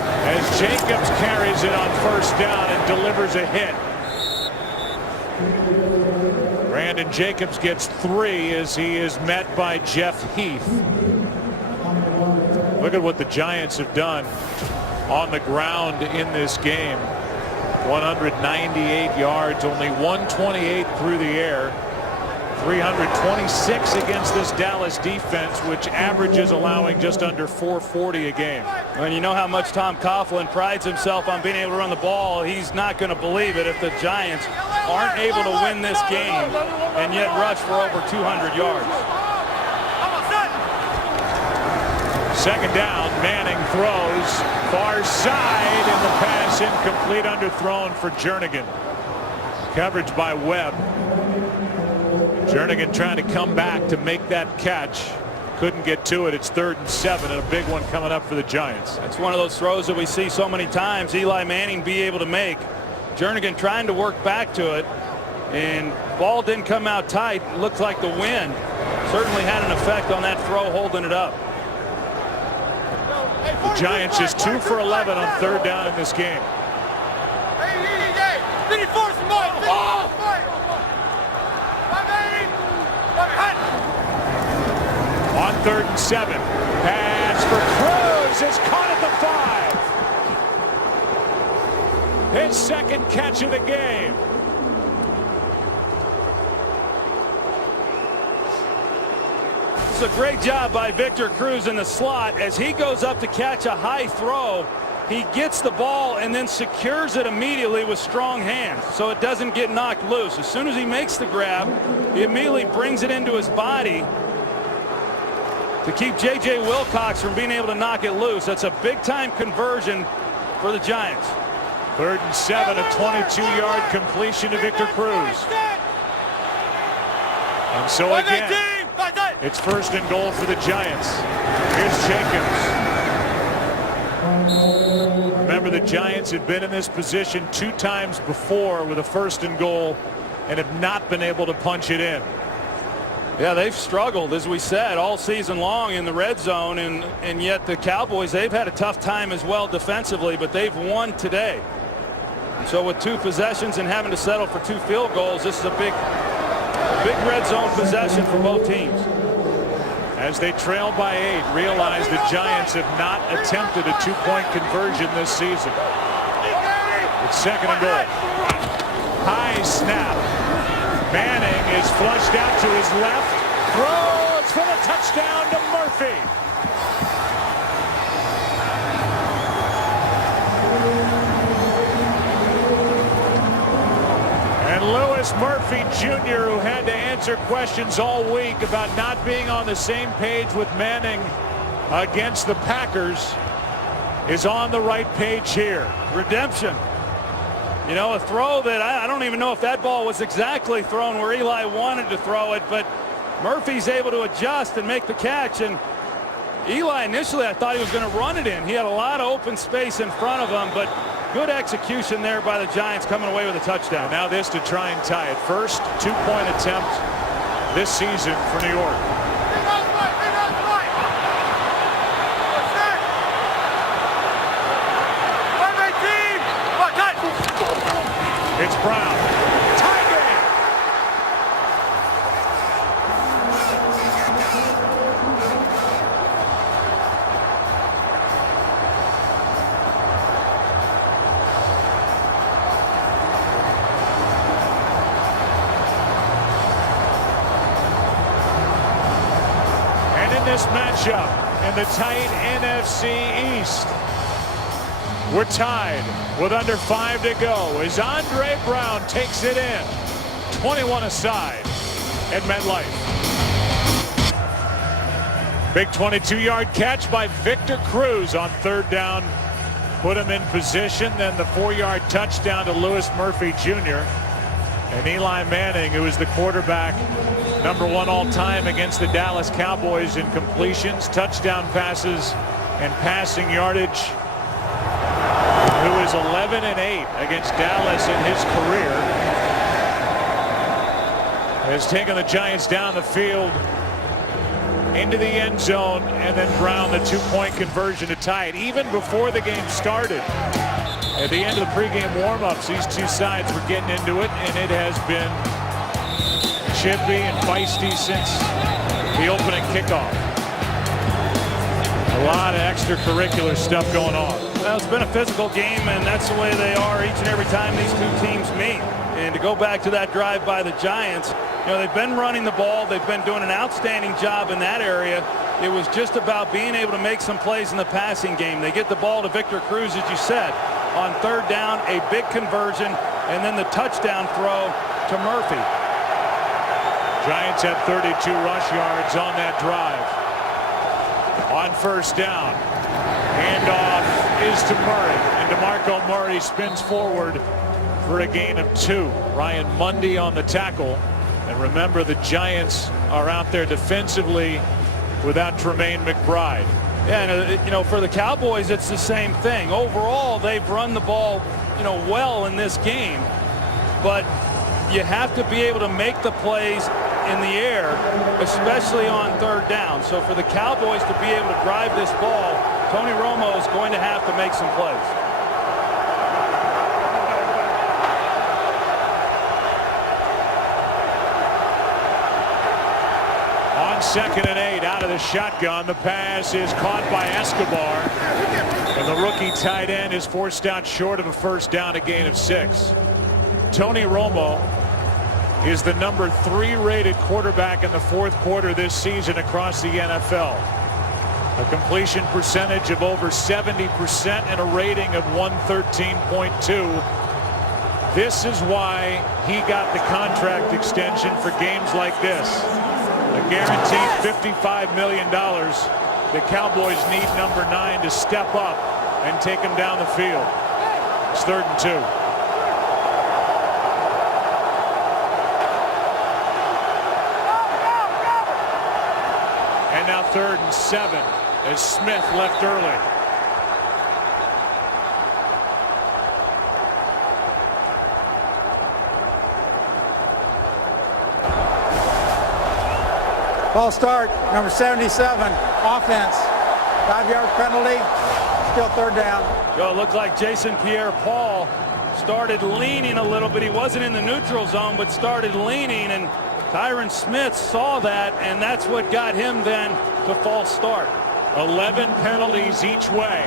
as Jacobs carries it on first down and delivers a hit. Brandon Jacobs gets 3 as he is met by Jeff Heath. Look at what the Giants have done on the ground in this game. 198 yards, only 128 through the air. 326 against this Dallas defense, which averages allowing just under 440 a game. And you know how much Tom Coughlin prides himself on being able to run the ball. He's not going to believe it if the Giants aren't able to win this game and yet rush for over 200 yards. Second down, Manning throws far side, and the pass incomplete, underthrown for Jernigan. Coverage by Webb. Jernigan trying to come back to make that catch. Couldn't get to it. It's 3rd and 7, and a big one coming up for the Giants. It's one of those throws that we see so many times Eli Manning be able to make. Jernigan trying to work back to it, and ball didn't come out tight. It looked like the wind certainly had an effect on that throw, holding it up. The Giants just 2 for 11 on 3rd down in this game. On 3rd and 7, pass for Cruz is caught at the 5. His 2nd catch of the game. It's a great job by Victor Cruz in the slot as he goes up to catch a high throw. He gets the ball and then secures it immediately with strong hands so it doesn't get knocked loose. As soon as he makes the grab, he immediately brings it into his body to keep J.J. Wilcox from being able to knock it loose. That's a big-time conversion for the Giants. 3rd and 7, a 22-yard completion to Victor Cruz. And so again, it's 1st and goal for the Giants. Here's Jacobs. Remember, the Giants had been in this position 2 times before with a 1st and goal and have not been able to punch it in. Yeah, they've struggled, as we said, all season long in the red zone, and yet the Cowboys, they've had a tough time as well defensively, but they've won today. So with 2 possessions and having to settle for 2 field goals, this is a big red zone possession for both teams. As they trail by 8, realize the Giants have not attempted a 2-point conversion this season. It's 2nd and goal. High snap. Manning is flushed out to his left. Throws for the touchdown to Murphy. And Lewis Louis Murphy Jr., who had to answer questions all week about not being on the same page with Manning against the Packers, is on the right page here. Redemption. You know, a throw that I don't even know if that ball was exactly thrown where Eli wanted to throw it, but Murphy's able to adjust and make the catch. And Eli, initially, I thought he was going to run it in. He had a lot of open space in front of him, but good execution there by the Giants, coming away with a touchdown. And now this to try and tie it. First two-point attempt this season for New York. It's Brown. Tie game. And in this matchup in the tight NFC East, we're tied with under 5 to go as Andre Brown takes it in. 21 aside at MetLife. Big 22-yard catch by Victor Cruz on third down. Put him in position. Then the 4-yard touchdown to Louis Murphy Jr. And Eli Manning, who is the quarterback #1 all-time against the Dallas Cowboys in completions, touchdown passes, and passing yardage, who is 11-8 against Dallas in his career, has taken the Giants down the field into the end zone, and then Brown, the two-point conversion to tie it. Even before the game started, at the end of the pregame warm-ups, these two sides were getting into it, and it has been chippy and feisty since the opening kickoff. A lot of extracurricular stuff going on. Well, it's been a physical game, and that's the way they are each and every time these two teams meet. And to go back to that drive by the Giants, you know, they've been running the ball. They've been doing an outstanding job in that area. It was just about being able to make some plays in the passing game. They get the ball to Victor Cruz, as you said, on third down, a big conversion, and then the touchdown throw to Murphy. Giants had 32 rush yards on that drive. On first down, handoff is to Murray, and DeMarco Murray spins forward for a gain of 2. Ryan Mundy on the tackle, and remember, the Giants are out there defensively without Tremaine McBride. Yeah, and you know, for the Cowboys, it's the same thing. Overall, they've run the ball, you know, well in this game, but you have to be able to make the plays in the air, especially on third down. So for the Cowboys to be able to drive this ball, Tony Romo is going to have to make some plays. On 2nd and 8, out of the shotgun, the pass is caught by Escobar, and the rookie tight end is forced out short of a first down, a gain of 6. Tony Romo is the #3 rated quarterback in the fourth quarter this season across the NFL. A completion percentage of over 70% and a rating of 113.2. This is why he got the contract extension for games like this. A guaranteed $55 million. The Cowboys need #9 to step up and take him down the field. It's 3rd and 2. And now 3rd and 7 as Smith left early. Ball start, number 77, offense. 5-yard penalty, still third down. Well, it looked like Jason Pierre-Paul started leaning a little bit. He wasn't in the neutral zone, but started leaning, and Tyron Smith saw that, and that's what got him then to false start. 11 penalties each way.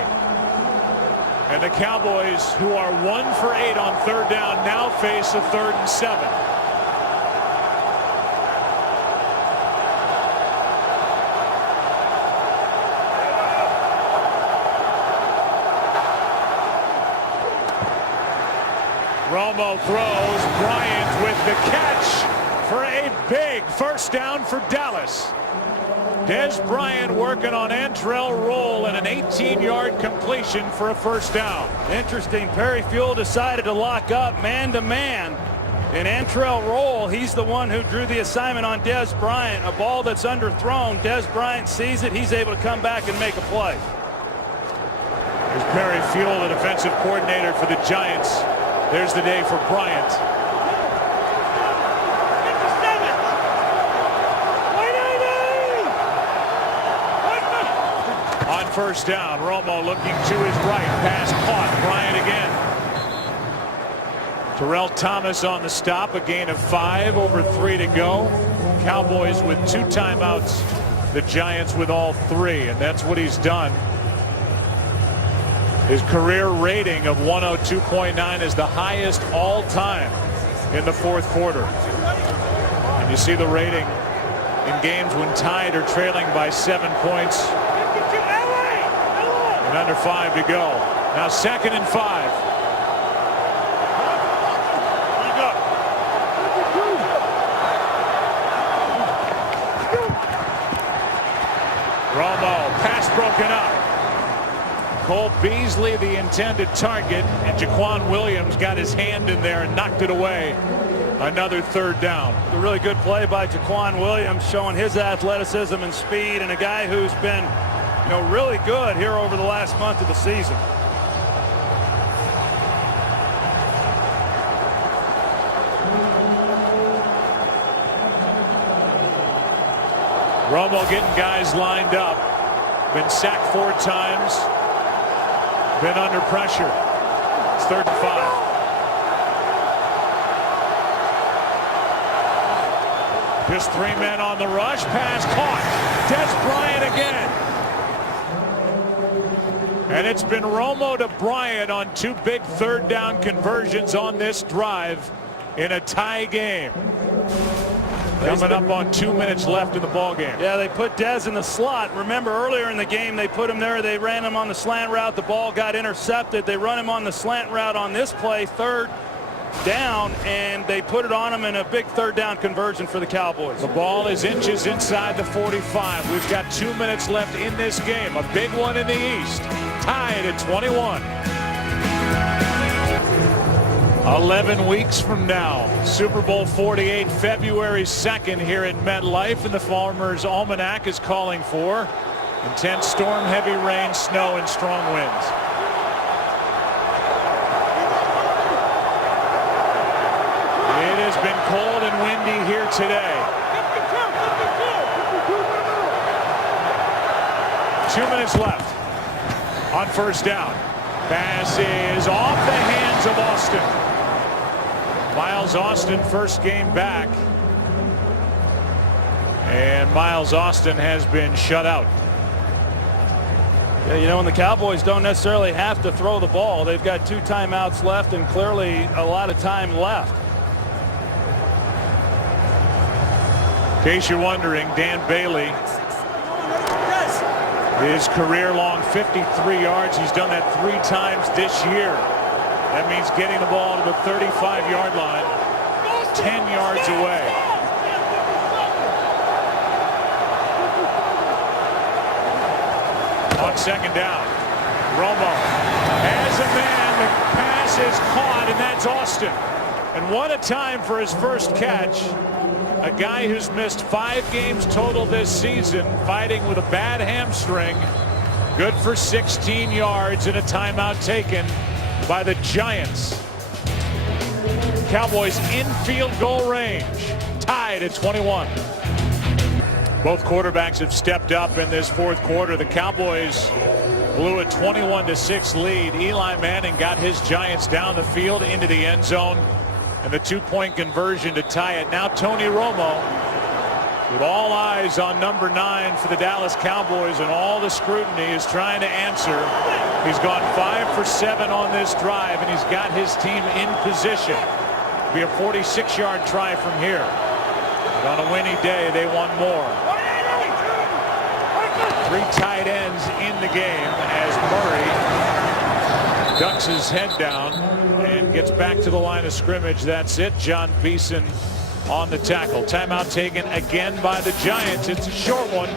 And the Cowboys, who are 1 for 8 on third down, now face a 3rd and 7. Romo throws. Bryant with the catch for a big first down for Dallas. Dez Bryant working on Antrell Roll and an 18-yard completion for a first down. Interesting. Perry Fuel decided to lock up man-to-man. And Antrell Roll, he's the one who drew the assignment on Dez Bryant. A ball that's underthrown. Dez Bryant sees it. He's able to come back and make a play. There's Perry Fuel, the defensive coordinator for the Giants. There's the day for Bryant. On first down, Romo looking to his right. Pass caught. Bryant again. Terrell Thomas on the stop. A gain of 5, over 3 to go. Cowboys with 2 timeouts. The Giants with all 3. And that's what he's done. His career rating of 102.9 is the highest all time in the fourth quarter. And you see the rating in games when tied or trailing by 7 points. And under 5 to go. Now 2nd and 5. Romo, pass broken up. Cole Beasley the intended target, and Jaquan Williams got his hand in there and knocked it away. Another third down. A really good play by Jaquan Williams, showing his athleticism and speed, and a guy who's been, really good here over the last month of the season. Romo getting guys lined up. Been sacked 4 times. Been under pressure. It's 3rd and 5. Just 3 men on the rush. Pass caught. Dez Bryant again. And it's been Romo to Bryant on 2 big 3rd down conversions on this drive in a tie game. Coming up on 2 minutes left in the ball game. Yeah, they put Dez in the slot. Remember earlier in the game they put him there. They ran him on the slant route. The ball got intercepted. They run him on the slant route on this play, 3rd down, and they put it on him in a big 3rd down conversion for the Cowboys. The ball is inches inside the 45. We've got 2 minutes left in this game. A big one in the East. Tied at 21. 11 weeks from now, Super Bowl 48, February 2nd here at MetLife, and the Farmer's Almanac is calling for intense storm, heavy rain, snow, and strong winds. It has been cold and windy here today. 2 minutes left on first down. Pass is off the hands of Austin. Miles Austin, first game back, and Miles Austin has been shut out. Yeah, and the Cowboys don't necessarily have to throw the ball. They've got 2 timeouts left and clearly a lot of time left. In case you're wondering, Dan Bailey, his career-long 53 yards. He's done that 3 times this year. That means getting the ball to the 35-yard line, 10 yards away. On 2nd down, Romo has a man. The pass is caught, and that's Austin. And what a time for his first catch. A guy who's missed 5 games total this season, fighting with a bad hamstring. Good for 16 yards and a timeout taken by the Giants. Cowboys in field goal range, tied at 21. Both quarterbacks have stepped up in this fourth quarter. The Cowboys blew a 21-6 lead. Eli Manning got his Giants down the field into the end zone, and the 2-point conversion to tie it. Now Tony Romo, with all eyes on number 9 for the Dallas Cowboys, and all the scrutiny is trying to answer. He's gone 5 for 7 on this drive, and he's got his team in position. It'll be a 46-yard try from here. But on a winning day, they want more. 3 tight ends in the game as Murray ducks his head down and gets back to the line of scrimmage. That's it. John Beeson on the tackle. Timeout taken again by the Giants. It's a short one.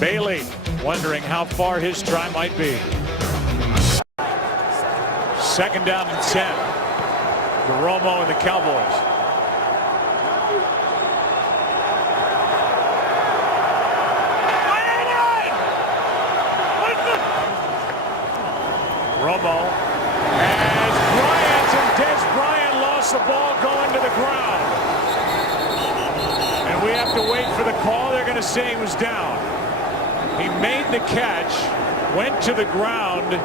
Bailey wondering how far his try might be. Second down and 10 for Romo and the Cowboys. Romo as Bryant, and Des Bryant lost the ball going to the ground. And we have to wait for the call. They're going to say he was down. He made the catch, went to the ground.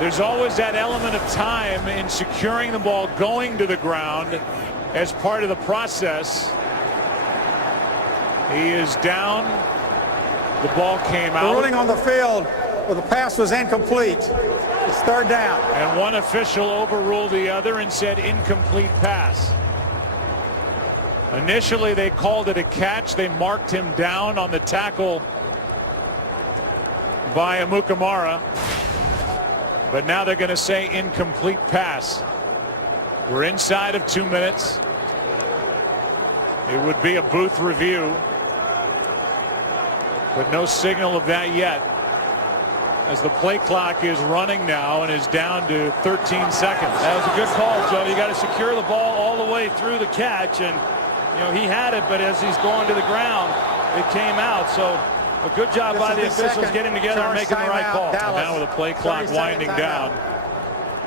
There's always that element of time in securing the ball going to the ground as part of the process. He is down. The ball came out. The ruling on the field, well, the pass was incomplete. It's third down. And one official overruled the other and said incomplete pass. Initially, they called it a catch. They marked him down on the tackle by Amukamara. But now they're going to say incomplete pass. We're inside of 2 minutes. It would be a booth review, but no signal of that yet, as the play clock is running now and is down to 13 seconds. That was a good call, Joe. You got to secure the ball all the way through the catch, and you know he had it, but as he's going to the ground, it came out. So a good job by the officials getting together and making the right call. And now with the play clock winding down,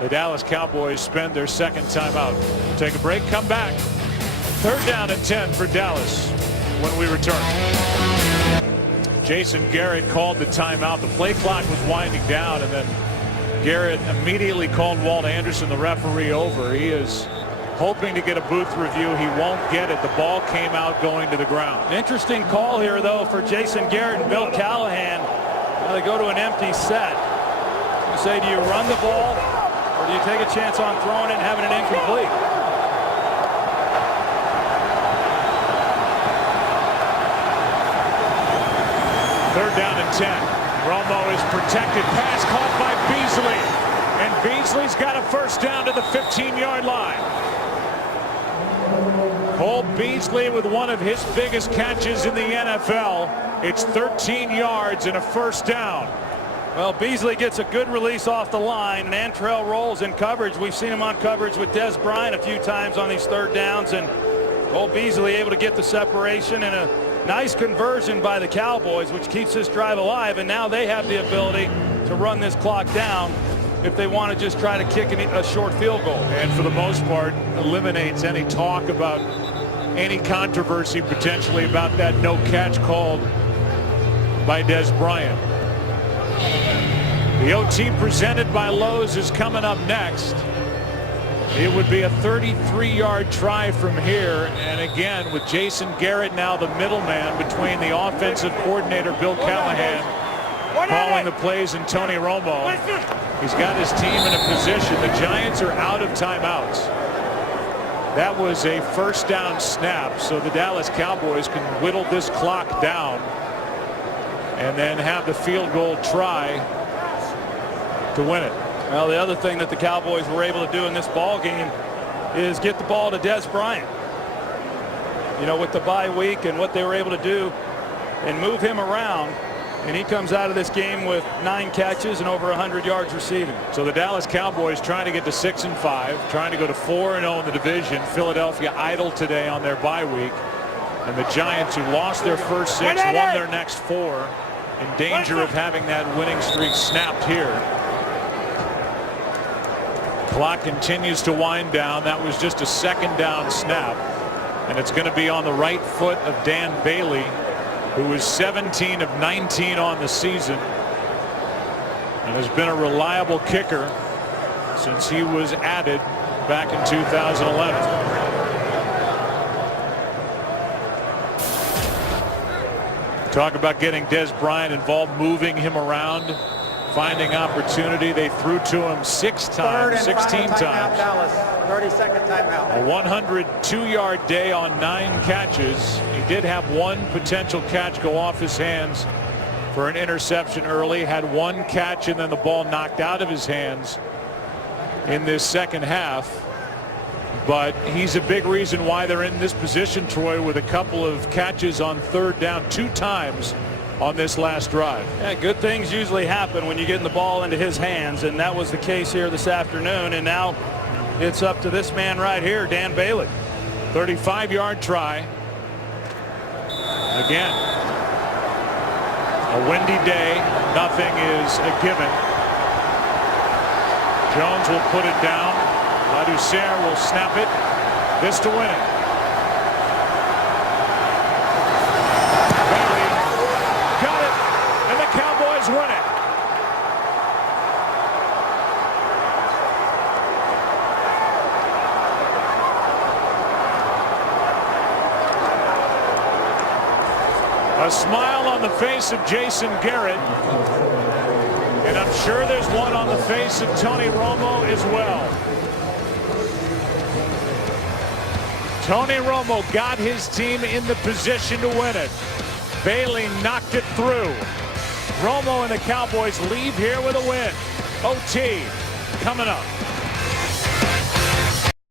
the Dallas Cowboys spend their second timeout. Take a break, come back. Third down and 10 for Dallas when we return. Jason Garrett called the timeout. The play clock was winding down, and then Garrett immediately called Walt Anderson, the referee, over. He is hoping to get a booth review. He won't get it. The ball came out going to the ground. Interesting call here, though, for Jason Garrett and Bill Callahan. Now they go to an empty set. You say, do you run the ball, or do you take a chance on throwing it and having it incomplete? Third down and 10. Romo is protected. Pass caught by Beasley. And Beasley's got a first down to the 15-yard line. Cole Beasley with one of his biggest catches in the NFL. It's 13 yards and a first down. Well, Beasley gets a good release off the line, and Antrell rolls in coverage. We've seen him on coverage with Des Bryant a few times on these third downs, and Cole Beasley able to get the separation and a nice conversion by the Cowboys, which keeps this drive alive, and now they have the ability to run this clock down if they want to just try to kick a short field goal. And for the most part, eliminates any talk about any controversy potentially about that no catch called by Des Bryant. The OT presented by Lowe's is coming up next. It would be a 33-yard try from here, and again with Jason Garrett now the middleman between the offensive coordinator Bill Callahan calling the plays and Tony Romo. He's got his team in a position. The Giants are out of timeouts. That was a first down snap, so the Dallas Cowboys can whittle this clock down and then have the field goal try to win it. Well, the other thing that the Cowboys were able to do in this ball game is get the ball to Des Bryant. You know, with the bye week and what they were able to do and move him around, and he comes out of this game with 9 catches and over 100 yards receiving. So the Dallas Cowboys trying to get to 6-5, trying to go to 4-0 in the division. Philadelphia idle today on their bye week, and the Giants, who lost their first 6, won their next 4, in danger of having that winning streak snapped here. Clock continues to wind down. That was just a second down snap, and it's going to be on the right foot of Dan Bailey, who is 17 of 19 on the season and has been a reliable kicker since he was added back in 2011. Talk about getting Des Bryant involved, moving him around, finding opportunity. They threw to him 6 times, 16 times. Dallas, 30-second timeout. A 102-yard day on 9 catches. He did have one potential catch go off his hands for an interception early. Had one catch and then the ball knocked out of his hands in this second half. But he's a big reason why they're in this position, Troy, with a couple of catches on third down 2 times on this last drive. Yeah, good things usually happen when you get the ball into his hands, and that was the case here this afternoon. And now it's up to this man right here, Dan Bailey. 35-yard try. Again, a windy day. Nothing is a given. Jones will put it down. Ladouceur will snap it. This to win it. Bailey got it, and the Cowboys win it. A smile on the face of Jason Garrett, and I'm sure there's one on the face of Tony Romo as well. Tony Romo got his team in the position to win it. Bailey knocked it through. Romo and the Cowboys leave here with a win. OT coming up.